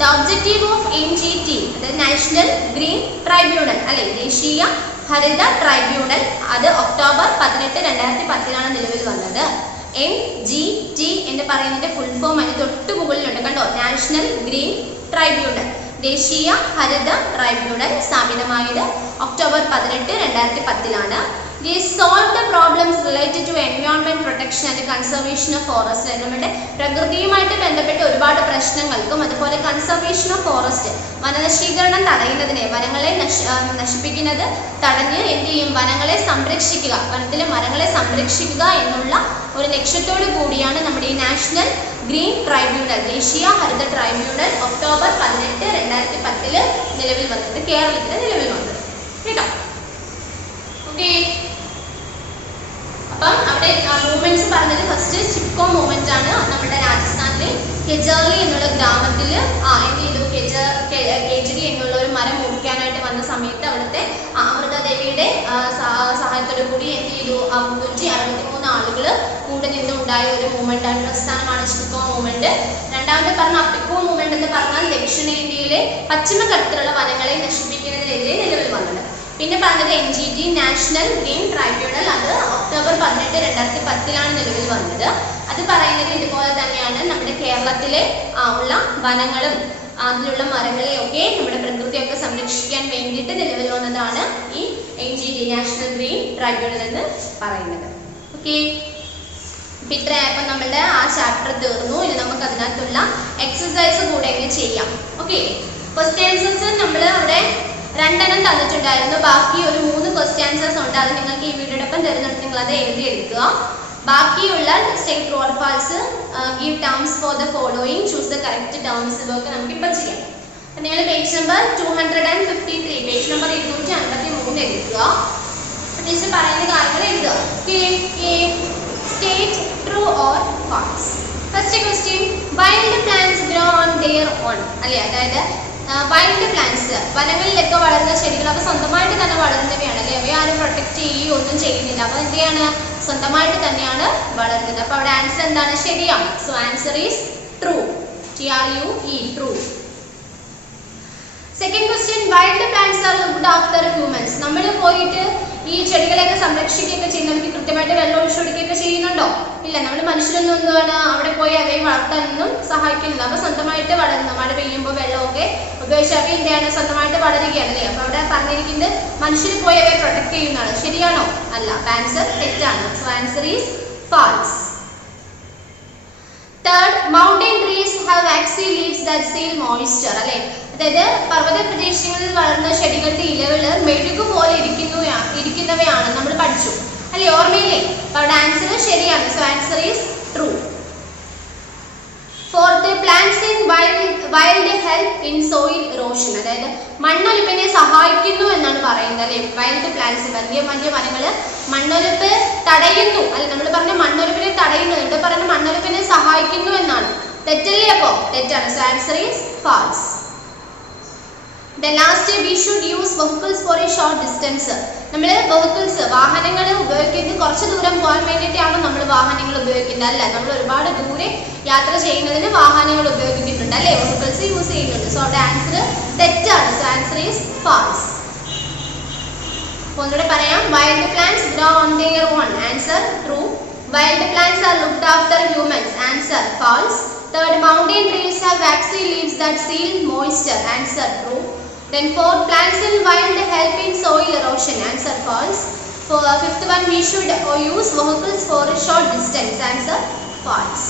The objective of NGT, the National Green Tribunal, അല്ലെ ദേശീയ ഹരിത ട്രൈബ്യൂണൽ, അത് ഒക്ടോബർ 18, 2010 നിലവിൽ വന്നത്. NGT എന്ന് പറയുന്നതിന്റെ ഫുൾ ഫോം അതിന് തൊട്ട് മുകളിലുണ്ട് കണ്ടോ, നാഷണൽ ഗ്രീൻ ട്രൈബ്യൂണൽ, ദേശീയ ഹരിത ട്രൈബ്യൂണൽ സ്ഥാപിതമായത് October 18, 2010. They solve the problems related to environment protection and conservation of forest. നമ്മുടെ പ്രകൃതിയുമായിട്ട് ബന്ധപ്പെട്ട ഒരുപാട് പ്രശ്നങ്ങൾക്കും അതുപോലെ കൺസർവേഷൻ ഓഫ് ഫോറസ്റ്റ് വനനശീകരണം തടയുന്നതിനെ വനങ്ങളെ നശിപ്പിക്കുന്നത് തടഞ്ഞ് എന്ത് ചെയ്യും വനങ്ങളെ സംരക്ഷിക്കുക, വനത്തിലെ മരങ്ങളെ സംരക്ഷിക്കുക എന്നുള്ള ഒരു ലക്ഷ്യത്തോടു കൂടിയാണ് നമ്മുടെ ഈ നാഷണൽ ഗ്രീൻ ട്രൈബ്യൂണൽ ദേശീയ ഹരിത ട്രൈബ്യൂണൽ ഒക്ടോബർ 18, 2010 നിലവിൽ വന്നത്, കേരളത്തിൽ നിലവിൽ വന്നത് കേട്ടോ. ഓക്കെ, അപ്പം അവിടെ മൂവ്മെന്റ്സ് പറഞ്ഞത് ഫസ്റ്റ് ചിപ്കോ മൂവ്മെന്റ് ആണ്. നമ്മുടെ രാജസ്ഥാനിലെ കെജർലി എന്നുള്ള ഗ്രാമത്തിൽ എന്ത് ചെയ്തു, കേജരി എന്നുള്ള ഒരു മരം മുറിക്കാനായിട്ട് വന്ന സമയത്ത് അവിടുത്തെ അമൃതദേവിയുടെ സഹായത്തോടു കൂടി എന്ത് ചെയ്തു 363 ആളുകൾ കൂടെ നിന്നുണ്ടായ ഒരു മൂവ്മെന്റ് ആണ്, പ്രസ്ഥാനമാണ് ചിപ്കോ മൂവ്മെന്റ്. രണ്ടാമത്തെ പറഞ്ഞ അപ്പിക്കോ മൂവ്മെന്റ് എന്ന് പറഞ്ഞാൽ ദക്ഷിണേന്ത്യയിലെ പശ്ചിമഘട്ടത്തിലുള്ള വനങ്ങളെ നശിപ്പിക്കുന്നതിനെതിരെ നിലവിൽ വന്നത്. പിന്നെ പറഞ്ഞത് NGT നാഷണൽ ഗ്രീൻ ട്രൈബ്യൂണൽ, അത് ഒക്ടോബർ 18, 2010 നിലവിൽ വന്നത്. അത് പറയുന്നത് ഇതുപോലെ തന്നെയാണ്, നമ്മുടെ കേരളത്തിലെ ഉള്ള വനങ്ങളും അതിലുള്ള മരങ്ങളെയൊക്കെ നമ്മുടെ പ്രകൃതിയൊക്കെ സംരക്ഷിക്കാൻ വേണ്ടിയിട്ട് നിലവിൽ വന്നതാണ് ഈ NGT നാഷണൽ ഗ്രീൻ ട്രൈബ്യൂണൽ എന്ന് പറയുന്നത്. ഓക്കെ, ഇപ്പം ഇത്രയായപ്പോൾ നമ്മളുടെ ആ ചാപ്റ്റർ തീർന്നു. ഇനി നമുക്ക് അതിനകത്തുള്ള എക്സസൈസ് കൂടെ ചെയ്യാം. ഓക്കെ, ക്വസ്റ്റ്യൻസ് നമ്മൾ അവിടെ 2 തന്നിട്ടുണ്ടായിരുന്നു. ബാക്കി ഒരു 3 ക്വസ്റ്റ്യൻസസ് ഉണ്ട്, അത് നിങ്ങൾക്ക് ഈ വീഡിയോടൊപ്പം തരുന്നുണ്ട്, നിങ്ങൾ അത് എഴുതിയെടുക്കുക. ബാക്കിയുള്ള state true or false, give terms for the following, choose the correct terms, ഇതൊക്കെ നമുക്ക് ഇപ്പം ചെയ്യാം. അപ്പം നിങ്ങൾ പേജ് നമ്പർ 253, പേജ് നമ്പർ 253 എഴുതുക. ടീച്ചർ പറയുന്ന കാര്യങ്ങൾ എഴുതുക. State true or false. First question, wild plants grow on their own, അല്ലേ, അതായത് വൈൽഡ് പ്ലാന്റ്സ് വനങ്ങളിലൊക്കെ വളരുന്ന ചെടികൾ അവ സ്വന്തമായിട്ട് തന്നെ വളരുന്നവയാണ്, അല്ലെ, അവയെ ആരും പ്രൊട്ടക്ട് ചെയ്യുകയോ ഒന്നും ചെയ്യുന്നില്ല, അപ്പോൾ എന്ത് ചെയ്യാണ്, സ്വന്തമായിട്ട് തന്നെയാണ് വളരുന്നത്. അപ്പോൾ അവിടെ ആൻസർ എന്താണ്, ശരിയാണ്. So answer is true, TRUE, true. Second question, wild plants are looked after humans. നമ്മൾ പോയിട്ട് ഈ ചെടികളെയൊക്കെ സംരക്ഷിക്കുകയൊക്കെ ചെയ്യും, നമുക്ക് കൃത്യമായിട്ട് വെള്ളം ഒഴിച്ചു കൊടുക്കുകയൊക്കെ ചെയ്യുന്നുണ്ടോ? ഇല്ല, നമ്മൾ മനുഷ്യരൊന്നും എന്താണ് അവിടെ പോയി അവയെ വളർത്താനൊന്നും സഹായിക്കുന്നില്ല. അപ്പോൾ സ്വന്തമായിട്ട് വളരുന്നു, മഴ പെയ്യുമ്പോൾ വെള്ളമൊക്കെ ഉപയോഗിച്ച് അവ എന്താണ് സ്വന്തമായിട്ട് വളരുകയാണ്, അല്ലേ. അപ്പോൾ അവിടെ പറഞ്ഞിരിക്കുന്നത് മനുഷ്യർ പോയി അവയെ പ്രൊട്ടക്ട് ചെയ്യുന്നതാണ്, ശരിയാണോ? അല്ല, ആൻസർ തെറ്റാണ്. So answer is false. Third, mountain trees have waxy leaves that seal moisture, അല്ലേ, അതായത് പർവ്വത പ്രദേശങ്ങളിൽ വളർന്ന ചെടികളുടെ ഇലകൾ മെഴുകു പോലെ ഇരിക്കുന്നവയാണ് നമ്മൾ പഠിച്ചു, അല്ലെ, ഓർമ്മയില്ലേ? അപ്പോൾ അവിടെ ആൻസർ ശരിയാണ്. So answer is true. Fourth, plants in wild help in soil erosion, അതായത് മണ്ണൊലിപ്പിനെ സഹായിക്കുന്നു എന്നാണ് പറയുന്നത്, അല്ലെ. വൈൽഡ് പ്ലാന്റ്സ്, വലിയ വലിയ വനങ്ങൾ മണ്ണൊലിപ്പ് തടയുന്നു, അല്ലെ, നമ്മൾ പറഞ്ഞ മണ്ണൊലിപ്പിനെ തടയുന്നു, ഇവിടെ പറഞ്ഞ മണ്ണൊലിപ്പിനെ സഹായിക്കുന്നു എന്നാണ്. തെറ്റല്ലേ? അപ്പോൾ തെറ്റാണ്. So answer is false. The last, we should use vehicles for a short distance. നമ്മൾ വെഹിക്കിൾസ് വാഹനങ്ങൾ ഉപയോഗിക്കുന്നത് കുറച്ച് ദൂരം പോകാൻ വേണ്ടിയിട്ടാണ് നമ്മൾ വാഹനങ്ങൾ ഉപയോഗിക്കുന്നത്, അല്ല, നമ്മൾ ഒരുപാട് ദൂരെ യാത്ര ചെയ്യുന്നതിന് വാഹനങ്ങൾ ഉപയോഗിക്കുന്നുണ്ട്, അല്ലേ, വെഹിക്കിൾസ് യൂസ് ചെയ്യുന്നുണ്ട്. സോ അവിടെ ആൻസർ തെറ്റാണ്. So answer is false. ഒന്നുകൂടെ പറയാം, wild plants grow on their own, answer true. Wild plants are looked after humans, answer false. Third, mountain trees have waxy leaves that seal moisture, answer true. Then fourth, plants in wild help in soil erosion, answer false. For fifth one, we should use vehicles for a short distance, answer false.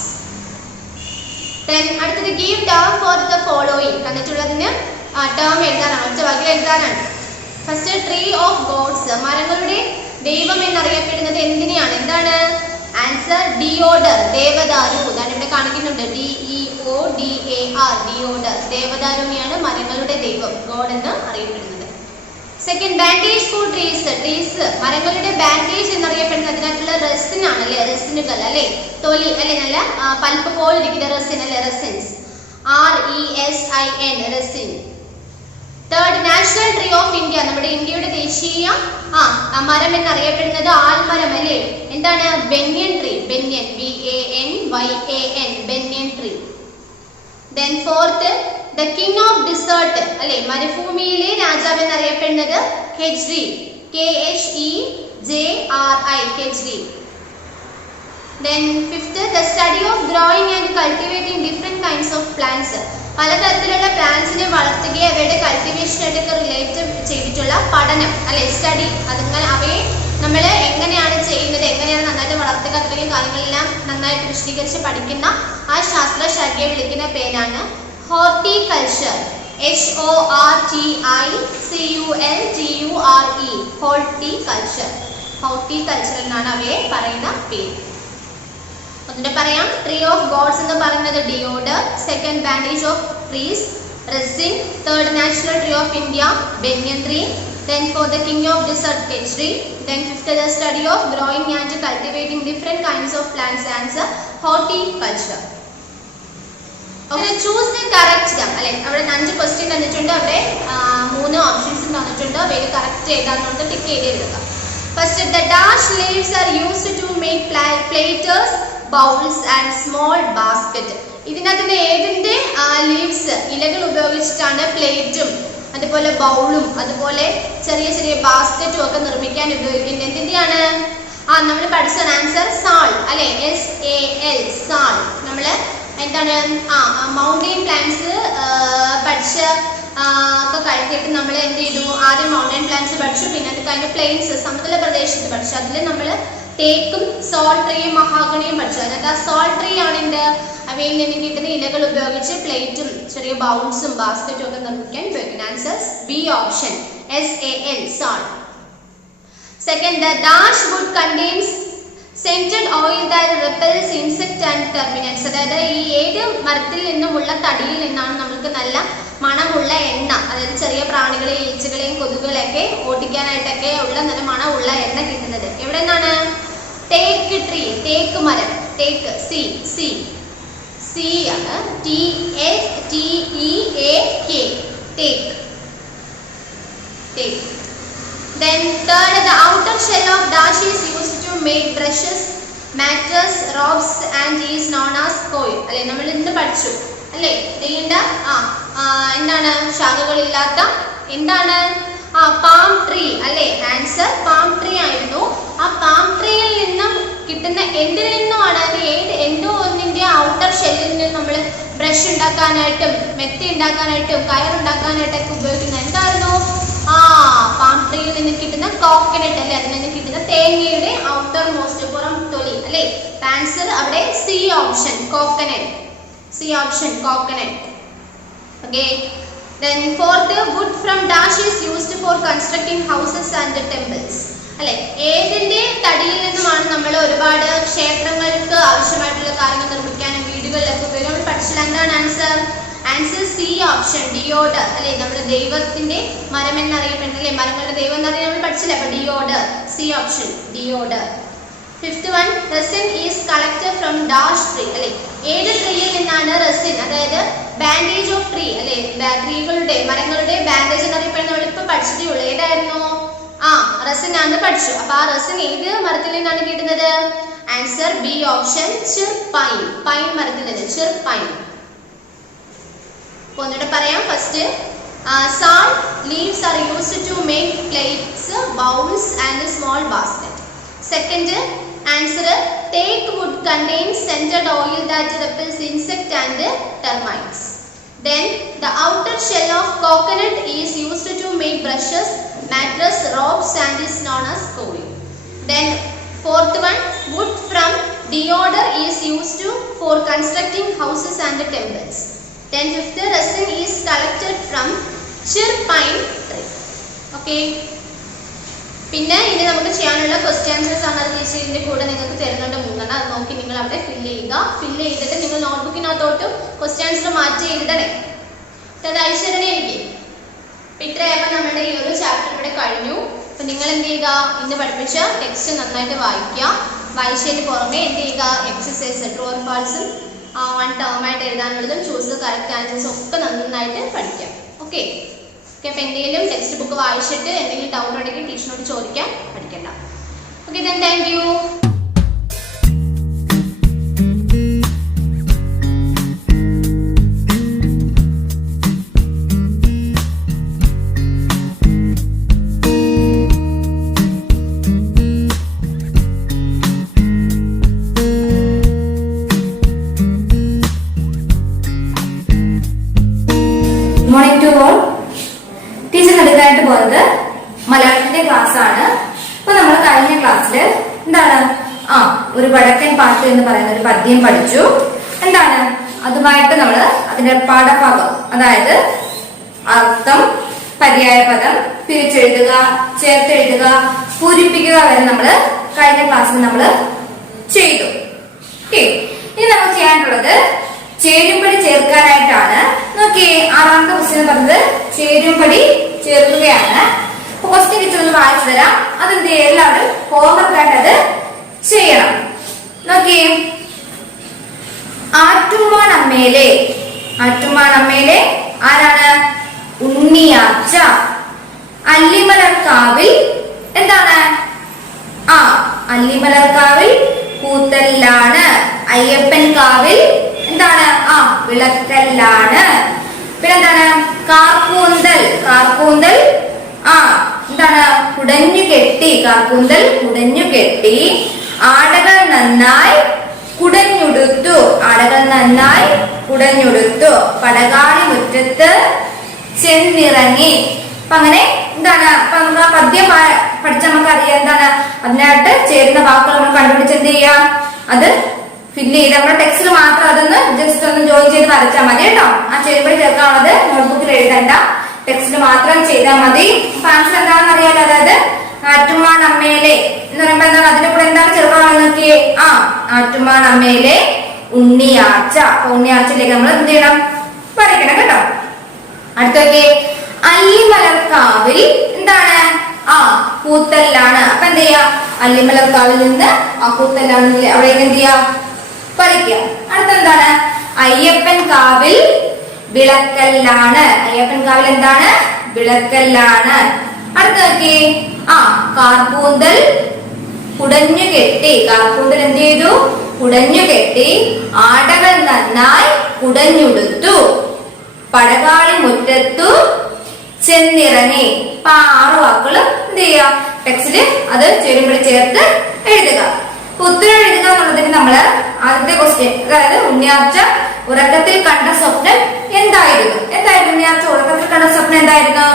Then അടുത്തത്, give term for the following. തന്നിട്ടുള്ളതിന് term എഴുതാനാണ്, ഒറ്റ വാക്കിൽ എഴുതാനാണ്. First, tree of God's, മരങ്ങളുടെ ദൈവം എന്നറിയപ്പെടുന്നത് എന്തിനെയാണ്? എന്താണ്? ആൻസർ ഡിയോഡർ, ദേവദാരു. അതാണ് ഇവിടെ കാണിക്കുന്നുണ്ട്, DEODAR, ഡിയോഡർ. ദേവദാരുവിനെയാണ് മരങ്ങളുടെ ദൈവം, ഗോഡ് എന്ന് അറിയപ്പെടുന്നത്. Second, bandage for trees. Trees മരങ്ങളുടെ ബാൻഡേജ് എന്നറിയപ്പെടുന്നത് അതിനകത്തുള്ള റെസിൻ ആണ് അല്ലെ, റെസിനുകൾ അല്ലെ, തൊലി അല്ലെ, നല്ല പൽപ്പ് പോലെ ഇരിക്കുന്ന റെസിൻ അല്ലെ, resins, RESIN, resin. Third, national tree of India. നമ്മുടെ ഇന്ത്യയുടെ ദേശീയ മരം എന്നറിയപ്പെടുന്നത് ആൽമരം അല്ലെ, എന്താണ്, banyan tree, banyan, BANYAN, banyan tree. Then fourth, the king of desert അല്ലെ, മരുഭൂമിയിലെ രാജാവ് എന്നറിയപ്പെടുന്നത് ഖെജ്രി, KHEJRI, ഖെജ്രി. Then fifth, the study of growing and cultivating different kinds of plants. പലതരത്തിലുള്ള പ്ലാന്റ്സിനെ വളർത്തുകയും അവയുടെ കൾട്ടിവേഷനായിട്ടൊക്കെ റിലേറ്റ് ചെയ്തിട്ടുള്ള പഠനം അല്ലെ, സ്റ്റഡി. അതിങ്ങനെ അവയെ നമ്മൾ എങ്ങനെയാണ് ചെയ്യുന്നത്, എങ്ങനെയാണ് നന്നായിട്ട് വളർത്തുക തുടങ്ങിയ കാര്യങ്ങളെല്ലാം നന്നായിട്ട് വിശദീകരിച്ച് പഠിക്കുന്ന ആ ശാസ്ത്രശാഖയെ വിളിക്കുന്ന പേരാണ് ഹോർട്ടികൾച്ചർ, HORTICULTURE, ഹോർട്ടികൾച്ചർ. ഹോർട്ടികൾച്ചർ എന്നാണ് അവയെ പറയുന്ന പേര്. ഒന്നുകൂടെ പറയാം, ട്രീ ഓഫ് ഗോഡ്സ് എന്ന് പറയുന്നത് deodar, second bandage of trees, resin, third national tree of India, banyan tree, then for the king of desert, Khejri, then fifth, the study of growing and cultivating different kinds of plants, answer horticulture. Okay, choose the correct term അല്ലെ, അവിടെ 5 question തന്നിട്ടുണ്ട്, അവിടെ 3 options തന്നിട്ടുണ്ട്, അവയിൽ correct ഏതാണെന്ന് tick ചെയ്ത് എഴുതുക. First, the dash leaves are used to make platters, bowls and small basket. ഇതിനകത്ത് ഏതിന്റെ ലീവ്സ്, ഇലകൾ ഉപയോഗിച്ചിട്ടാണ് പ്ലേറ്റും അതുപോലെ ബൗളും അതുപോലെ ചെറിയ ചെറിയ ബാസ്ക്കറ്റും ഒക്കെ നിർമ്മിക്കാൻ ഉപയോഗിക്കുന്നത്? എന്തിന്റെയാണ്? നമ്മൾ പഠിച്ച ആൻസർ സാൾ അല്ലെ, SAL, സാൾ. നമ്മൾ എന്താണ് മൗണ്ടെയിൻ പ്ലാന്റ്സ് പഠിച്ച ഒക്കെ കഴിഞ്ഞിട്ട് നമ്മൾ എന്ത് ചെയ്തു, ആദ്യം മൗണ്ടെയിൻ പ്ലാന്റ്സ് പഠിച്ചു, പിന്നെ അത് കഴിഞ്ഞ് പ്ലെയിൻസ് സമതല പ്രദേശത്ത് പഠിച്ചു. അതിൽ നമ്മൾ തേക്കും സോൾ ട്രീയും മഹാഗണിയും പഠിച്ചു. അതിനകത്ത് ആ സോൾ ട്രീ ആണെന്ത്, അവയിൽ നിന്ന് കിട്ടുന്ന ഇലകൾ ഉപയോഗിച്ച് പ്ലേറ്റും ചെറിയ ബൗൾസും ബാസ്ക്കറ്റും ഒക്കെ നിർമ്മിക്കാൻ ഉപയോഗിക്കുന്നു. Answer B option, SAL, sal. Second, the dash wood contains scented oil that repels insect and termites. അതായത് ഈ ഏത് മരത്തിൽ നിന്നുമുള്ള തടിയിൽ നിന്നാണ് നമുക്ക് നല്ല മണമുള്ള എണ്ണ, അതായത് ചെറിയ പ്രാണികളെയും ഈച്ചകളെയും കൊതുകുകളെയൊക്കെ ഓടിക്കാനായിട്ടൊക്കെ ഉള്ള നല്ല മണമുള്ള എണ്ണ കിട്ടുന്നത് എവിടെ നിന്നാണ്? തേക്ക് ട്രീ, തേക്ക് മരം, തേക്ക്, C ആണ്, TEAK, തേക്ക്. Then third, the outer shell of dash is used to make brushes, mattress, robes and is known as coir. അല്ലെ, നമ്മൾ ഇന്ന് പഠിച്ചു അല്ലേ, നീണ്ട എന്താണ് ശാഖകളില്ലാത്ത എന്താണ് പാം ട്രീ അല്ലെ, ആൻസർ പാം ട്രീ ആയിരുന്നു. ആ പാം ട്രീയിൽ നിന്നും കിട്ടുന്ന എന്തിൽ നിന്നുമാണ്, എന്തോ ഒന്നിന്റെ ഔട്ടർ ഷെല്ലിൽ നിന്ന് നമ്മൾ ബ്രഷ് ഉണ്ടാക്കാനായിട്ടും മെത്തി ഉണ്ടാക്കാനായിട്ടും കയറുണ്ടാക്കാനായിട്ടൊക്കെ ഉപയോഗിക്കുന്നത് എന്തായിരുന്നു? പാം ട്രീയിൽ നിന്ന് കിട്ടുന്ന കോക്കനട്ട് അല്ലെ, അതിൽ നിന്ന് കിട്ടുന്ന തേങ്ങയുടെ ഔട്ടർ മോസ്റ്റ് പുറം തൊലി അല്ലെ. ആൻസർ അവിടെ C option, coconut. C option, coconut. Okay. Then fourth, wood from dash is used for constructing houses and temples. അല്ലെ, ഏതിന്റെ തടിയിൽ നിന്നുമാണ് നമ്മൾ ഒരുപാട് ക്ഷേത്രങ്ങൾക്ക് ആവശ്യമായിട്ടുള്ള കാര്യങ്ങൾ നിർമ്മിക്കാനും വീടുകളിലൊക്കെ ഉപയോഗിക്കാൻ പഠിച്ചില്ല? എന്താണ് answer? Answer C option, Deodhar അല്ലെ. നമ്മുടെ ദൈവത്തിന്റെ മരം എന്നറിയപ്പെടുന്നത് അല്ലെ, മരങ്ങളുടെ ദൈവം എന്നറിയാൻ നമ്മൾ പഠിച്ചില്ല, അപ്പൊ deodar, C option, deodar. Fifth one, resin is collected from dash tree അല്ലെ, ഏത് ട്രീയിൽ നിന്നാണ് റെസിൻ, അതായത് ബാൻഡേജ് ഓഫ് ട്രീ അല്ലെ, ട്രീകളുടെ മരങ്ങളുടെ ബാൻഡേജ് എന്നറിയപ്പെടുന്ന നമ്മൾ ഇപ്പൊ പഠിച്ചിട്ടേ ഉള്ളൂ. ഏതായിരുന്നു? റെസിൻ ആണെന്ന് പഠിച്ചു. അപ്പൊ ആ റെസിൻ ഏത് മരത്തിൽ നിന്നാണ് കിട്ടുന്നത്? Answer B option, chir pine, pine മരത്തിൽ നിന്ന്, ചിർപൈൻ. ഒന്നുകൂടെ പറയാം. First, sal leaves are used to make plates, bowls and small basket. Second answer, teak wood contains scented oil that repels insect and termites. Then the outer shell of coconut is used to make brushes, mattress, robes and is known as coir. Then fourth one, wood from deodar is used for constructing houses and temples. Then fifth, resin is collected from chippine tree. Okay. പിന്നെ ഇനി നമുക്ക് ചെയ്യാനുള്ള question answers ആണ് അത് ടീച്ചറിന്റെ കൂടെ നിങ്ങൾക്ക് തരുന്നുണ്ട് 3 എണ്ണം. അത് നോക്കി നിങ്ങൾ അവിടെ ഫില്ല് ചെയ്യുക. ഫില്ല് ചെയ്തിട്ട് നിങ്ങൾ നോട്ട്ബുക്കിനകത്തോട്ട് ക്വസ്റ്റ്യൻ ആൻസർ മാറ്റി എഴുതണേ. അത് ഐശ്വര്യനെ എനിക്ക് ഇത്രയായപ്പോൾ നമ്മുടെ ഈ ഒരു ചാപ്റ്റർ ഇവിടെ കഴിഞ്ഞു. അപ്പൊ നിങ്ങൾ എന്ത് ചെയ്യുക, ഇന്ന് പഠിപ്പിച്ച ടെക്സ്റ്റ് നന്നായിട്ട് വായിക്കുക. വായിച്ചതിന് പുറമെ എന്ത് ചെയ്യുക, എക്സസൈസ് ട്രൂ ഓർ ഫാൾസും 1 ടേം ആയിട്ട് എഴുതാനുള്ളതും ചൂസ് കറക്റ്റ് ആൻസേഴ്സും ഒക്കെ നന്നായിട്ട് പഠിക്കാം. ഓക്കെ. അപ്പോൾ എന്തെങ്കിലും ടെക്സ്റ്റ് ബുക്ക് വായിച്ചിട്ട് എന്തെങ്കിലും ഡൗട്ട് ഉണ്ടെങ്കിൽ ടീച്ചറിനോട് ചോദിക്കാൻ പഠിക്കണ്ട. Okay, then thank you. Morning to all. Teacher എടുക്കാനായിട്ട് പോകുന്നത് മലയാളത്തിന്റെ ക്ലാസ് ആണ്. അപ്പൊ നമ്മൾ കഴിഞ്ഞ ക്ലാസ്സിൽ എന്താണ് ഒരു വടക്കൻ പാട്ട് എന്ന് പറയുന്ന ഒരു പദ്യം പഠിച്ചു. എന്താണ് അതുമായിട്ട് നമ്മൾ അതിന്റെ പാഠഭാഗം, അതായത് അർത്ഥം, പര്യായ പദം, പിരിച്ചെഴുതുക, ചേർത്തെഴുതുക, പൂരിപ്പിക്കുക വരെ നമ്മൾ കഴിഞ്ഞ ക്ലാസ്സിൽ നമ്മൾ ചെയ്തു. ഓക്കെ. ഇനി നമുക്ക് ചെയ്യാനുള്ളത് ചേരുംപടി ചേർക്കാനായിട്ടാണ്. നോക്കിയേ, 6ാമത്തെ ക്വസ്റ്റ്യൻ പറഞ്ഞത് ചേരുംപടി ചേർക്കുകയാണ്. അപ്പൊ ക്വസ്റ്റ്യൻ ടീച്ചർ വായിച്ചു തരാം. അതെന്ത് എല്ലാവരും ഹോംവർക്കായിട്ട് അത് ചെയ്യണം. നോക്കിയേ, ആറ്റുമ്മാനമ്മേലെ, ആറ്റുമ്മാനമ്മേലെ ആരാണ്? ഉണ്ണിയാർച്ച. അല്ലിമലർക്കാവിൽ എന്താണ്? അല്ലിമലർക്കാവിൽ കൂത്തല്ലാണ്. അയ്യപ്പൻ കാവിൽ എന്താണ്? വിളക്കല്ലാണ്. പിന്നെന്താണ്? കാർക്കൂന്തൽ, കാർക്കൂന്തൽ എന്താണ്? കുടഞ്ഞു കെട്ടി, കാർക്കൂന്തൽ കുടഞ്ഞു കെട്ടി. ആടകൾ നന്നായി കുടഞ്ഞുടുത്തു, ആടകൾ നന്നായി കുടഞ്ഞുടുത്തു. പടകാളി മുറ്റത്ത് ചെന്നിറങ്ങി. അപ്പൊ അങ്ങനെ എന്താണ്? അപ്പൊ നമുക്ക് ആ പദ്യം പഠിച്ച നമുക്ക് അറിയാം എന്താണ് അതിനായിട്ട് ചേരുന്ന വാക്കുകൾ നമ്മൾ കണ്ടുപിടിച്ച് എന്ത് ചെയ്യാം, അത് ഫില്ല് ചെയ്ത് നമ്മുടെ ടെക്സ്റ്റിൽ മാത്രം അതൊന്ന് ജസ്റ്റ് ഒന്ന് ജോയിൻ ചെയ്ത് വരച്ചാൽ മതി കേട്ടോ. ആ ചേരുമ്പടി ചേർക്കാനുള്ളത് നോട്ട്ബുക്കിൽ എഴുതണ്ട, ടെക്സ്റ്റിൽ മാത്രം ചെയ്താൽ മതി. അപ്പൊ ആൻസർ എന്താണെന്ന് അറിയാലോ. അതായത് ആറ്റുമ്മാനമ്മേലെ എന്ന് പറയുമ്പോ എന്താണ്, അതിന്റെ കൂടെ എന്താണ് ചേർക്കാനുള്ളത് നോക്കിയേ. ആറ്റുമ്മാനമ്മേലെ ഉണ്ണിയാർച്ച. അപ്പൊ ഉണ്ണിയാർച്ചയിലേക്ക് നമ്മൾ എന്ത് ചെയ്യണം, വരയ്ക്കണം കേട്ടോ. അടുത്തൊക്കെ അല്ലിമലർക്കാവിൽ എന്താണ്? കൂത്തല്ലാണ്. അപ്പൊ എന്ത് ചെയ്യാ, അല്ലിമലർക്കാവിൽ നിന്ന് കൂത്തല്ലാണെങ്കിൽ അവിടേക്ക് എന്ത് ചെയ്യാ, പഠിക്കാം. അടുത്തെന്താണ്? അയ്യപ്പൻ കാവിൽ വിളക്കല്ലാണ്. അയ്യപ്പൻ കാവിൽ എന്താണ്? വിളക്കല്ലാണ്. അടുത്ത നോക്കി, കാർക്കൂന്തൽ കുടഞ്ഞു കെട്ടി. കാർക്കൂന്തൽ എന്ത് ചെയ്തു? കുടഞ്ഞു കെട്ടി. ആടകൾ നന്നായി കുടഞ്ഞുടുത്തു. പടകാളി മുറ്റത്തു ചെന്നിറങ്ങി. അപ്പൊ 6 വാക്കുകൾ എന്ത് ചെയ്യാ, ടെക്സ്റ്റില് അത് ചേരുമ്പടി ചേർത്ത് എഴുതുക. ഉത്തരം എഴുതുക എന്നുള്ളതിന് നമ്മള് ആദ്യത്തെ ക്വസ്റ്റ്യൻ, അതായത് ഉണ്ണിയാർച്ച ഉറക്കത്തിൽ കണ്ട സ്വപ്നം എന്തായിരുന്നു? എന്തായിരുന്നു ഉണ്ണിയാർച്ച ഉറക്കത്തിൽ കണ്ട സ്വപ്നം എന്തായിരുന്നു?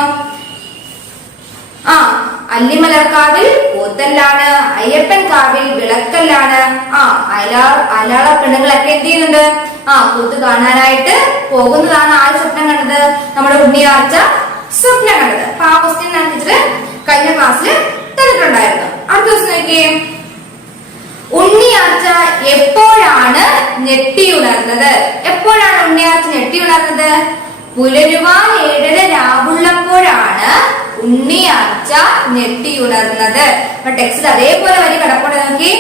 അല്ലിമലർക്കാവിൽ കൂത്തല്ലാണ്. അയ്യപ്പൻ കാവിൽ വിളക്കല്ലാണ്. അയാള പെണ്ണുങ്ങളൊക്കെ എന്ത് ചെയ്യുന്നുണ്ട്? കൂത്ത് കാണാനായിട്ട് പോകുന്നതാണ്. ആര് സ്വപ്നം കണ്ടത്? നമ്മുടെ ഉണ്ണിയാർച്ച സ്വപ്നം കണ്ടത്. അപ്പൊ ആ ക്വസ്റ്റ്യൻ ഞാൻ ടീച്ചർ കഴിഞ്ഞ ക്ലാസ്സിൽ തന്നിട്ടുണ്ടായിരുന്നു. അടുത്ത ദിവസം നോക്കിയേ, ഉണ്ണിയാർച്ച എപ്പോഴാണ് ഞെട്ടിയുണർന്നത്? എപ്പോഴാണ് ഉണ്ണിയാർച്ച ഞെട്ടിയുണർന്നത്? പുലരുവാൻ 7:30 രാവുള്ളപ്പോഴാണ് ഉണ്ണിയാർച്ച ഞെട്ടിയുണർന്നത്. അപ്പൊ ടെക്സ്റ്റ് അതേപോലെ വരി കിടപ്പുണ്ട് നോക്കി.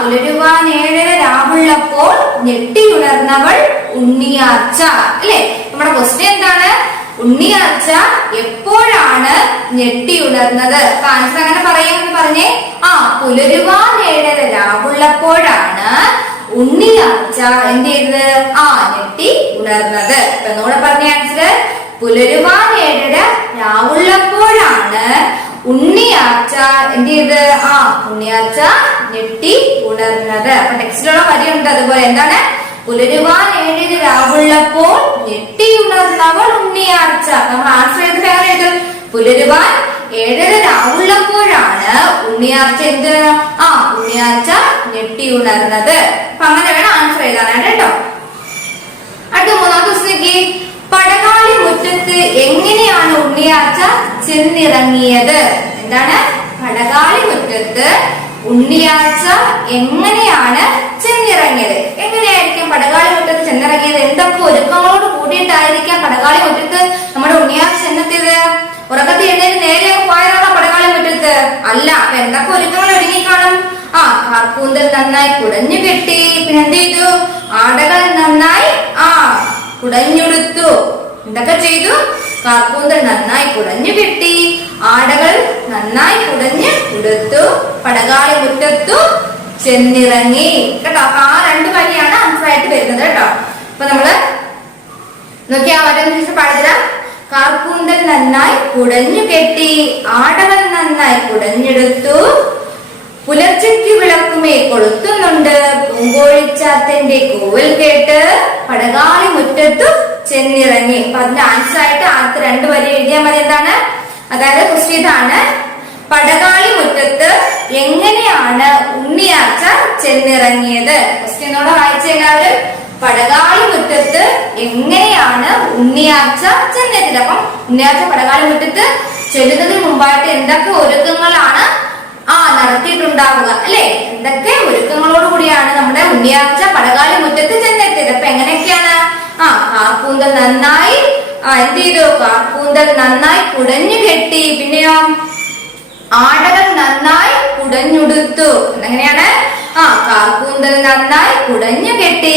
പുലരുവാൻ 7:30 രാവുള്ളപ്പോൾ ഞെട്ടിയുണർന്നവൾ ഉണ്ണിയാർച്ച. അല്ലെ, നമ്മുടെ ക്വസ്റ്റ്യൻ എന്താണ്? ഉണ്ണിയാർച്ച എപ്പോഴാണ് ഞെട്ടിയുണർന്നത്? അപ്പൊ ആൻസർ അങ്ങനെ പറയാമെന്ന് പറഞ്ഞേ. പുലരുവാൻ 7:30 രാവുള്ളപ്പോഴാണ് ഉണ്ണിയാർച്ച എന്ത് ചെയ്തത്? ഞെട്ടി ഉണർന്നത്. അപ്പൊ എന്നോട് പറഞ്ഞ ആൻസർ പുലരുവാൻ 7:30 രാവുള്ളപ്പോഴാണ് ഉണ്ണിയാർച്ച എന്ത് ചെയ്ത്? ഉണ്ണിയാർച്ച ഞെട്ടി ഉണർന്നത്. അപ്പൊ ടെക്സ്റ്റിലുള്ള വരിയുണ്ട് അതുപോലെ. എന്താണ്? പുലരുവാൻ 7:30 രാവുള്ളപ്പോൾ ഞെട്ടി ഉണർന്നവൾ ഉണ്ണിയാർച്ച. നമ്മൾ ആൻസർ ചെയ്ത് വേറെ എഴുതും. പുലരുവാൻ 7:30 രാവുള്ളപ്പോഴാണ് ഉണ്ണിയാർച്ച എന്ത്? ഉണ്ണിയാർച്ച ഞെട്ടി ഉണർന്നത്. അപ്പൊ അങ്ങനെ വേണം ആൻസർ എഴുതാനായിട്ട് കേട്ടോ. അടുത്ത 3ാമത്തെ ദിവസത്തേക്ക്, പടകാളി മുറ്റത്ത് എങ്ങനെയാണ് ഉണ്ണിയാർച്ച ചെന്നിറങ്ങിയത്? എന്താണ്? പടകാളി മുറ്റത്ത് ഉണ്ണിയാർച്ച എങ്ങനെയാണ് ചെന്നിറങ്ങിയത്? എങ്ങനെയായിരിക്കും പടകാളി മുറ്റത്ത് ചെന്നിറങ്ങിയത്? എന്തൊക്കെ ഒരുക്കങ്ങളോട് കൂടിയിട്ടായിരിക്കാം പടകാളി മുറ്റത്ത് നമ്മുടെ ഉണ്ണിയാർച്ച ചെന്നെത്തിയത്? ഉറക്കത്തിൽ എഴുന്നേറ്റ് നേരെ പോയതാണോ പടകാളി മുറ്റത്ത്? അല്ല. അപ്പൊ എന്തൊക്കെ ഒരുക്കങ്ങൾ ഒരുങ്ങി കാണും? കാർക്കൂന്തൽ നന്നായി കുടഞ്ഞു കെട്ടി. പിന്നെ എന്ത് ചെയ്തു? ആടകൾ നന്നായി കുടഞ്ഞുടുത്തു. എന്തൊക്കെ ചെയ്തു? കാർക്കൂന്തൽ നന്നായി കുടഞ്ഞു കെട്ടി, ആടകൾ നന്നായി കുടഞ്ഞു ഉടുത്തു, പടകാളി മുറ്റത്തു ചെന്നിറങ്ങി. കേട്ടോ? അപ്പൊ ആ രണ്ടു വരിയാണ് ആൻസർ ആയിട്ട് വരുന്നത്. കേട്ടോ? അപ്പൊ നമ്മള് നോക്കിയാ മറ്റൊരു പാടില്ല. കാർക്കൂന്തൽ നന്നായി കുടഞ്ഞു കെട്ടി, ആടകൾ നന്നായി കുടഞ്ഞെടുത്തു, പുലർച്ചയ്ക്ക് വിളക്കുമേ കൊളുത്തുന്നുണ്ട്, പൂങ്കോഴിച്ചാത്തന്റെ കൂവൽ കേട്ട് പടകാളി മുറ്റത്തു ചെന്നിറങ്ങി. അപ്പൊ അതിന്റെ ആൻസർ ആയിട്ട് ആദ്യത്തെ രണ്ടു വരി എഴുതിയാൽ മതി. എന്താണ്? അതായത് ക്വസ്റ്റ്യൻ ഇതാണ്: പടകാളി മുറ്റത്ത് എങ്ങനെയാണ് ഉണ്ണിയാർച്ച ചെന്നിറങ്ങിയത്? ക്വസ്റ്റ്യനോടെ വായിച്ച എല്ലാവരും. പടകാളി മുറ്റത്ത് എങ്ങനെയാണ് ഉണ്ണിയാർച്ച ചെന്നെത്തിയത്? അപ്പം ഉണ്ണിയാർച്ച പടകാളി മുറ്റത്ത് ചെല്ലുന്നതിന് മുമ്പായിട്ട് എന്തൊക്കെ ഒരുക്കങ്ങളാണ് നടത്തിയിട്ടുണ്ടാവുക അല്ലെ? എന്തൊക്കെ ഒരുക്കങ്ങളോട് കൂടിയാണ് നമ്മുടെ ഉണ്ണിയാർച്ച പടകാളി മുറ്റത്ത് ചെന്നെത്തിയത്? അപ്പൊ എങ്ങനെയൊക്കെയാണ്? കാർക്കൂന്തൽ നന്നായി എന്ത് ചെയ്തു? കാർക്കൂന്തൽ നന്നായി കുടഞ്ഞു കെട്ടി. പിന്നെയോ ആടകൾ നന്നായി കുടഞ്ഞുടുത്തു. എങ്ങനെയാണ്? കാർക്കൂന്തൽ നന്നായി കുടഞ്ഞു കെട്ടി,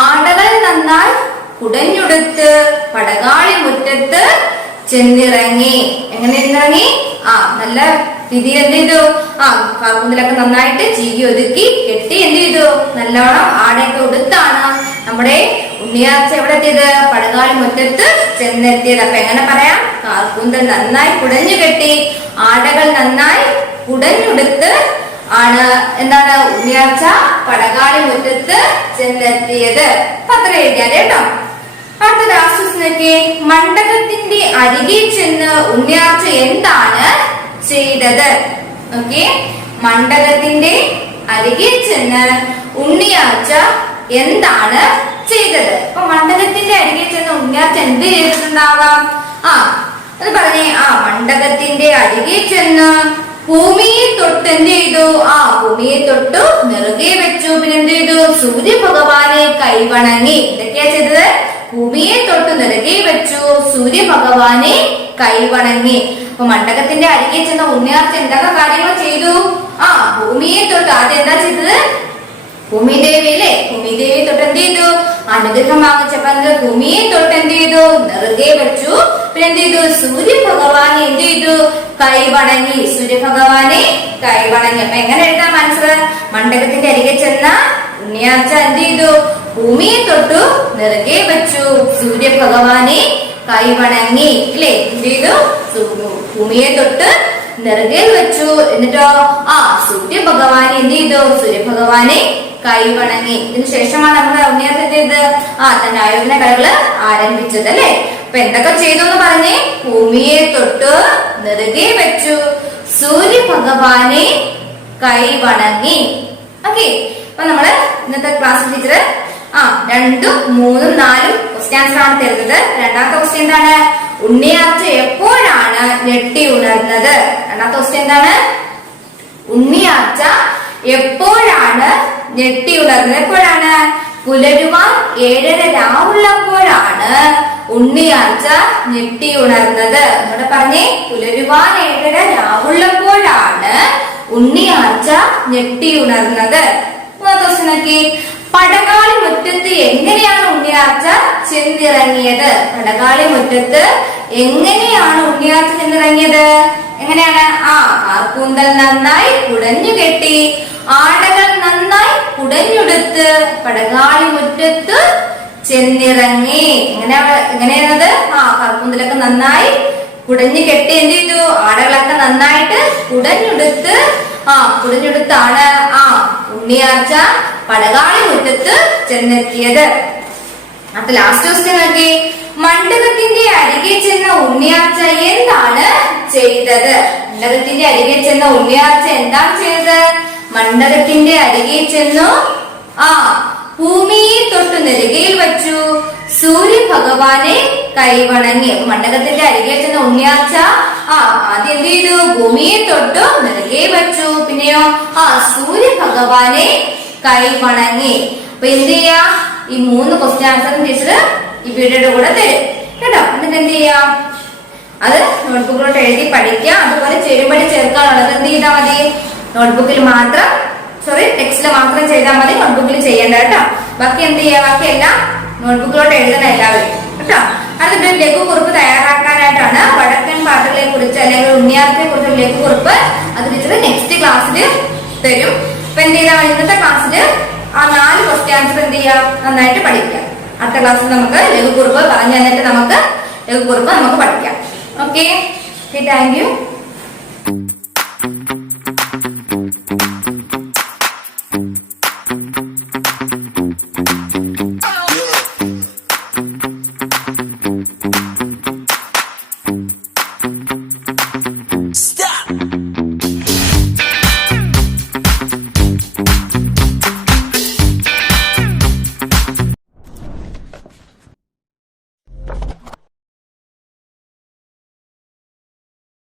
ആടകൾ നന്നായി കുടഞ്ഞുടുത്ത്, പടകാളി മുറ്റത്ത് ചെന്നിറങ്ങി. എങ്ങനെ ഇറങ്ങി? നല്ല രീതിയിൽ എന്ത് ചെയ്തു? കാർക്കൂന്തലൊക്കെ നന്നായിട്ട് ചീകി ഒതുക്കി കെട്ടി എന്ത് ചെയ്തു? നല്ലോണം ആടയൊക്കെ ഉടുത്താണ് നമ്മുടെ ഉണ്ണിയാർച്ച എവിടെ എത്തിയത്? പടകാളി മുറ്റത്ത് ചെന്നെത്തിയത്. അപ്പൊ എങ്ങനെ പറയാം? കാർക്കൂന്തൽ നന്നായി കുടഞ്ഞു കെട്ടി, ആടകൾ നന്നായി കുടഞ്ഞുടുത്ത് ആണ് എന്താണ് ഉണ്ണിയാർച്ച പടകാളി മുറ്റത്ത് ചെന്നെത്തിയത്. പത്ര എഴുതിയാൽ കേട്ടോ. അടുത്ത രാഷ്ട്രീയത്തിനൊക്കെ മണ്ഡപത്തിന്റെ അരികെ ചെന്ന് ഉണ്ണിയാർച്ച എന്താണ് ചെയ്തത്? ഓക്കെ, മണ്ഡപത്തിന്റെ അരികെ ചെന്ന് ഉണ്ണിയാർച്ച എന്താണ് ചെയ്തത്? അപ്പൊ മണ്ഡപത്തിന്റെ അരികെ ചെന്ന് ഉണ്ണിയാർച്ച എന്ത് ചെയ്തിട്ടുണ്ടാവാം? അത് പറഞ്ഞേ. മണ്ഡപത്തിന്റെ അരികെ ചെന്ന് ഭൂമിയെ തൊട്ട് എന്ത് ചെയ്തു? ഭൂമിയെ തൊട്ടു നെറുകെ വെച്ചു. പിന്നെ എന്ത് ചെയ്തു? സൂര്യഭഗവാനെ കൈവണങ്ങി. എന്തൊക്കെയാ ചെയ്തത്? ഭൂമിയെ തൊട്ട് നെറുകെ വെച്ചു, സൂര്യഭഗവാനെ കൈവണങ്ങി. അപ്പൊ മണ്ഡപത്തിന്റെ അരികെ ചെന്ന ഉണ്ണിയാർച്ച എന്തൊക്കെ കാര്യങ്ങൾ ചെയ്തു? ഭൂമിയെ തൊട്ട് ആദ്യം എന്താ ചെയ്തത്? ഭൂമിദേവി അല്ലേ? ഭൂമിദേവിയെ തൊട്ട് എന്ത് ചെയ്തു? അനുഗ്രഹം വാങ്ങിച്ചപ്പോ ഭൂമിയെ തൊട്ട് എന്ത് ചെയ്തു? നെറുകെ വെച്ചു. പിന്നെ എന്ത് ചെയ്തു? സൂര്യഭഗവാനെ എന്ത് ചെയ്തു? കൈവണങ്ങി. സൂര്യഭഗവാനെ കൈവണങ്ങി. അപ്പൊ എങ്ങനെ എഴുതാം ആൻസർ? മണ്ഡപത്തിന്റെ അരികെ ചെന്ന ഉണ്ണിയാർച്ച എന്ത് ചെയ്തു? ഭൂമിയെ തൊട്ടു നെറുകെ വെച്ചു, സൂര്യഭഗവാനെ കൈവണങ്ങി. അല്ലേ? എന്ത് ചെയ്തു? ഭൂമിയെ തൊട്ട് നെറുകെ വെച്ചു. എന്നിട്ടോ സൂര്യഭഗവാനെ എന്ത് ചെയ്തു? സൂര്യഭഗവാനെ കൈവണങ്ങി. ഇതിനു ശേഷമാണ് നമ്മുടെ ഉണ്ണിയാർച്ച ചെയ്ത് തന്റെ ആയോധന കലകള് ആരംഭിച്ചത് അല്ലെ? അപ്പൊ എന്തൊക്കെ ചെയ്തു എന്ന് പറഞ്ഞേ? ഭൂമിയെ തൊട്ട് നെറുകെ വെച്ചു, സൂര്യഭഗവാനെ കൈവണങ്ങി. ഓക്കെ, അപ്പൊ നമ്മള് ഇന്നത്തെ ക്ലാസ് ടീച്ചർ 2, 3, 4 ക്വസ്റ്റ്യൻ ആൻസർ ആണ് തരുന്നത്. രണ്ടാമത്തെ ക്വസ്റ്റ്യൻ എന്താണ്? ഉണ്ണിയാർച്ച എപ്പോഴാണ് ഞെട്ടി ഉണർന്നത്? രണ്ടാമത്തെ ക്വസ്റ്റ്യൻ എന്താണ്? ഉണ്ണിയാർച്ച എപ്പോഴാണ് ഞെട്ടി ഉണർന്നത്? എപ്പോഴാണ്? പുലരുവാൻ 7:30 രാവുള്ളപ്പോഴാണ് ഉണ്ണിയാർച്ച ഞെട്ടി ഉണർന്നത്. ഇവിടെ പറഞ്ഞേ, പുലരുവാൻ 7:30 രാവുള്ളപ്പോഴാണ് ഉണ്ണിയാർച്ച ഞെട്ടി ഉണർന്നത്. നോക്കി, പടകാളി മുറ്റത്ത് എങ്ങനെയാണ് ഉണ്ണിയാർച്ച ചെന്നിറങ്ങിയത്? പടകാളി മുറ്റത്ത് എങ്ങനെയാണ് ഉണ്ണിയാർച്ച ചെന്നിറങ്ങിയത്? എങ്ങനെയാണ്? കാർക്കൂന്തൽ നന്നായി കുടഞ്ഞു കെട്ടി, ആടകൾ നന്നായി കുടഞ്ഞുടുത്ത്, പടകാളി മുറ്റത്ത് ചെന്നിറങ്ങി. എങ്ങനെയാണത്? കാർക്കൂന്തലൊക്കെ നന്നായി കുടഞ്ഞു കെട്ടി എന്ത് ചെയ്തു? ആടകളൊക്കെ നന്നായിട്ട് കുടഞ്ഞുടുത്ത് കുടഞ്ഞുടുത്താണ് ഉണ്ണിയാർച്ച പടകാളി മുറ്റത്ത് ചെന്നെത്തിയത്. അപ്പൊ ലാസ്റ്റ് ക്വസ്റ്റ്യൻ നോക്കി, മണ്ഡപത്തിന്റെ അരികെ ചെന്ന ഉണ്ണിയാർച്ച എന്താണ് ചെയ്തത്? മണ്ഡപത്തിന്റെ അരികെ ചെന്ന ഉണ്ണിയാർച്ച എന്താണ് ചെയ്തത്? മണ്ഡപത്തിന്റെ അരികെ ചെന്നു ഭൂമിയെ തൊട്ട് നെറുകയിൽ വച്ചു, സൂര്യഭഗവാനെ കൈവണങ്ങി. അപ്പൊ മണ്ഡപത്തിന്റെ അരികെ ചെന്ന ഉണ്ണിയാർച്ച ആദ്യം എന്ത് ചെയ്തു? ഭൂമിയെ തൊട്ടു നിറകെ വെച്ചു. പിന്നെയോ സൂര്യഭഗവാനെ കൈവണങ്ങി. അപ്പൊ എന്ത് ചെയ്യാ? ഈ 3 ക്വസ്റ്റ്യൻ ആൻസർ ടീച്ചർ ഈ വീഡിയോയുടെ കൂടെ തരും കേട്ടോ. എന്നിട്ട് എന്ത് ചെയ്യാം? അത് നോട്ട്ബുക്കിലോട്ട് എഴുതി പഠിക്കുക. അതുപോലെ ചേരുമ്പടി ചേർക്കാനുള്ളത് എന്ത് ചെയ്താൽ മതി? നോട്ട്ബുക്കിൽ മാത്രം ടെക്സ്റ്റിൽ മാത്രം ചെയ്താൽ മതി, നോട്ട്ബുക്കിൽ ചെയ്യേണ്ട കേട്ടോ. ബാക്കി എന്ത് ചെയ്യുക? ബാക്കിയെല്ലാം നോട്ട്ബുക്കിലോട്ട് എഴുതണം എല്ലാവരും കേട്ടോ. അടുത്ത ലഘുകുറിപ്പ് തയ്യാറാക്കാനായിട്ടാണ് വടക്കൻ പാട്ടുകളെ കുറിച്ച് അല്ലെങ്കിൽ ഉണ്ണിയാർച്ചയെ കുറിച്ച് ലഘുകുറിപ്പ്. അത് ടീച്ചർ നെക്സ്റ്റ് ക്ലാസ്സിൽ തരും. അപ്പൊ എന്ത് ചെയ്താൽ ഇന്നത്തെ ക്ലാസ്സിൽ ആ 4 ക്വസ്റ്റ്യൻ ആൻസർ എന്ത് ചെയ്യാം? നന്നായിട്ട് പഠിക്കാം. അടുത്ത ക്ലാസ്സിൽ നമുക്ക് ലഘുകുറിപ്പ് പറഞ്ഞു തന്നിട്ട് നമുക്ക് ലഘുകുറിപ്പ് പഠിക്കാം. Okay, thank you.